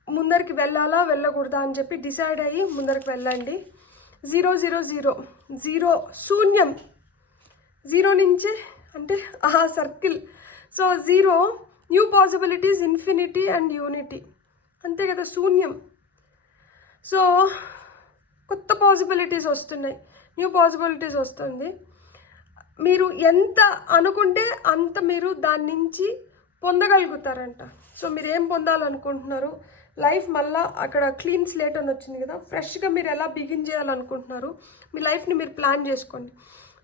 ముందరికి వెళ్ళాలా వెళ్ళకూడదా అని చెప్పి డిసైడ్ అయ్యి ముందరికి వెళ్ళండి. 000 శూన్యం. 0 నుంచి అంటే circle. So 0 new possibilities, infinity and unity. అంతే కదా శూన్యం. సో కొత్త పాసిబిలిటీస్ వస్తున్నాయి, న్యూ పాసిబిలిటీస్ వస్తుంది. మీరు ఎంత అనుకుంటే అంత మీరు దాని నుంచి పొందగలుగుతారంట. సో మీరు ఏం పొందాలనుకుంటున్నారు, లైఫ్ మళ్ళీ అక్కడ క్లీన్ స్లేట్ అని వచ్చింది కదా, ఫ్రెష్గా మీరు ఎలా బిగిన్ చేయాలనుకుంటున్నారు, మీ లైఫ్ని మీరు ప్లాన్ చేసుకోండి.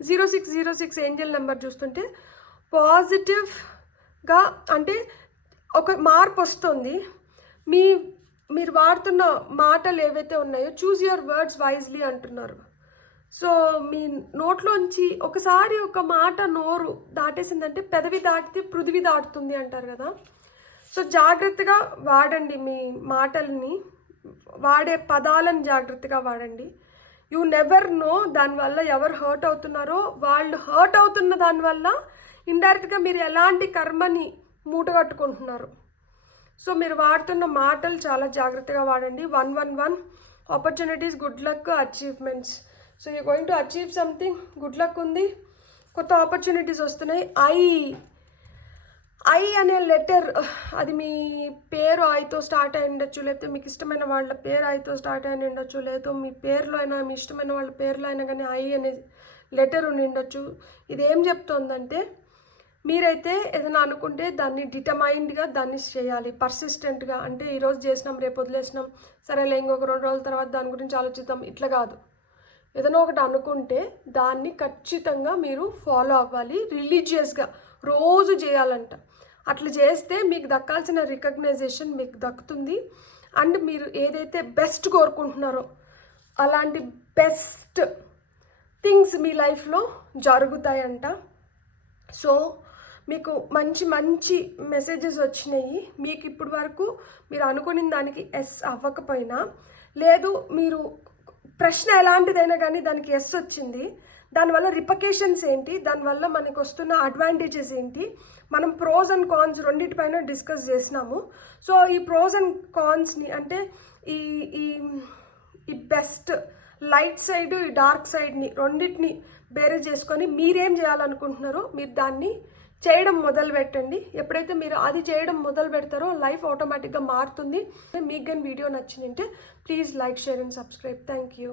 0606 ఏంజల్ నెంబర్ చూస్తుంటే పాజిటివ్గా, అంటే ఒక మార్పు వస్తుంది. మీరు వాడుతున్న మాటలు ఏవైతే ఉన్నాయో చూజ్ యువర్ వర్డ్స్ వైజ్లీ అంటున్నారు. సో మీ నోట్లోంచి ఒకసారి ఒక మాట నోరు దాటేసిందంటే పెదవి దాటితే పృథివీ దాటుతుంది అంటారు కదా. సో జాగ్రత్తగా వాడండి, మీ మాటల్ని వాడే పదాలను జాగ్రత్తగా వాడండి. యూ నెవర్ నో దానివల్ల ఎవరు హర్ట్ అవుతున్నారో, వాళ్ళు హర్ట్ అవుతున్న దానివల్ల ఇండైరెక్ట్గా మీరు ఎలాంటి కర్మని మూటగట్టుకుంటున్నారు. సో మీరు వాడుతున్న మాటలు చాలా జాగ్రత్తగా వాడండి. 111 opportunities, good luck, achievements. So you going to achieve something, good luck ఉంది, కొత్త ఆపర్చునిటీస్ వస్తున్నాయి. ఐ అనే లెటర్, అది మీ పేరు ఐతో స్టార్ట్ అయి ఉండొచ్చు, లేకపోతే మీకు ఇష్టమైన వాళ్ళ పేరు ఐతో స్టార్ట్ అయి ఉండొచ్చు, లేదా మీ పేరులో అయినా మీ ఇష్టమైన వాళ్ళ పేరులో అయినా కానీ ఐ అనే లెటర్ ఉండి ఉండొచ్చు. ఇది ఏం చెప్తోందంటే మీరైతే ఏదైనా అనుకుంటే దాన్ని డిటర్మైన్డ్గా దాన్ని చేయాలి, పర్సిస్టెంట్గా. అంటే ఈరోజు చేసినాం రేపు వదిలేసినాం, సరేలే ఇంకొక 2 రోజుల తర్వాత దాని గురించి ఆలోచిద్దాం, ఇట్లా కాదు. ఏదైనా ఒకటి అనుకుంటే దాన్ని ఖచ్చితంగా మీరు ఫాలో అవ్వాలి, రిలీజియస్గా రోజు చేయాలంట. అట్లా చేస్తే మీకు దక్కాల్సిన రికగ్నైజేషన్ మీకు దక్కుతుంది. అండ్ మీరు ఏదైతే బెస్ట్ కోరుకుంటున్నారో అలాంటి బెస్ట్ థింగ్స్ మీ లైఫ్లో జరుగుతాయంట. సో మీకు మంచి మంచి మెసేజెస్ వచ్చినాయి. మీకు ఇప్పటి వరకు మీరు అనుకున్న దానికి ఎస్ అవ్వకపోయినా, లేదు మీరు ప్రశ్న ఎలాంటిదైనా కానీ దానికి ఎస్ వచ్చింది, దానివల్ల రిపకేషన్స్ ఏంటి, దానివల్ల మనకు వస్తున్న అడ్వాంటేజెస్ ఏంటి, మనం ప్రోస్ అండ్ కాన్స్ రెండింటిపైన డిస్కస్ చేసినాము. సో ఈ ప్రోస్ అండ్ కాన్స్ని అంటే ఈ ఈ ఈ బెస్ట్ లైట్ సైడ్, ఈ డార్క్ సైడ్ని రెండింటిని బేరే చేసుకొని మీరేం చేయాలనుకుంటున్నారో మీరు దాన్ని చేయడం మొదలు పెట్టండి. ఎప్పుడైతే మీరు అది చేయడం మొదలు పెడతారో లైఫ్ ఆటోమేటిక్గా మారుతుంది. మీకు కానీ వీడియో నచ్చిందంటే please like, share and subscribe. Thank you.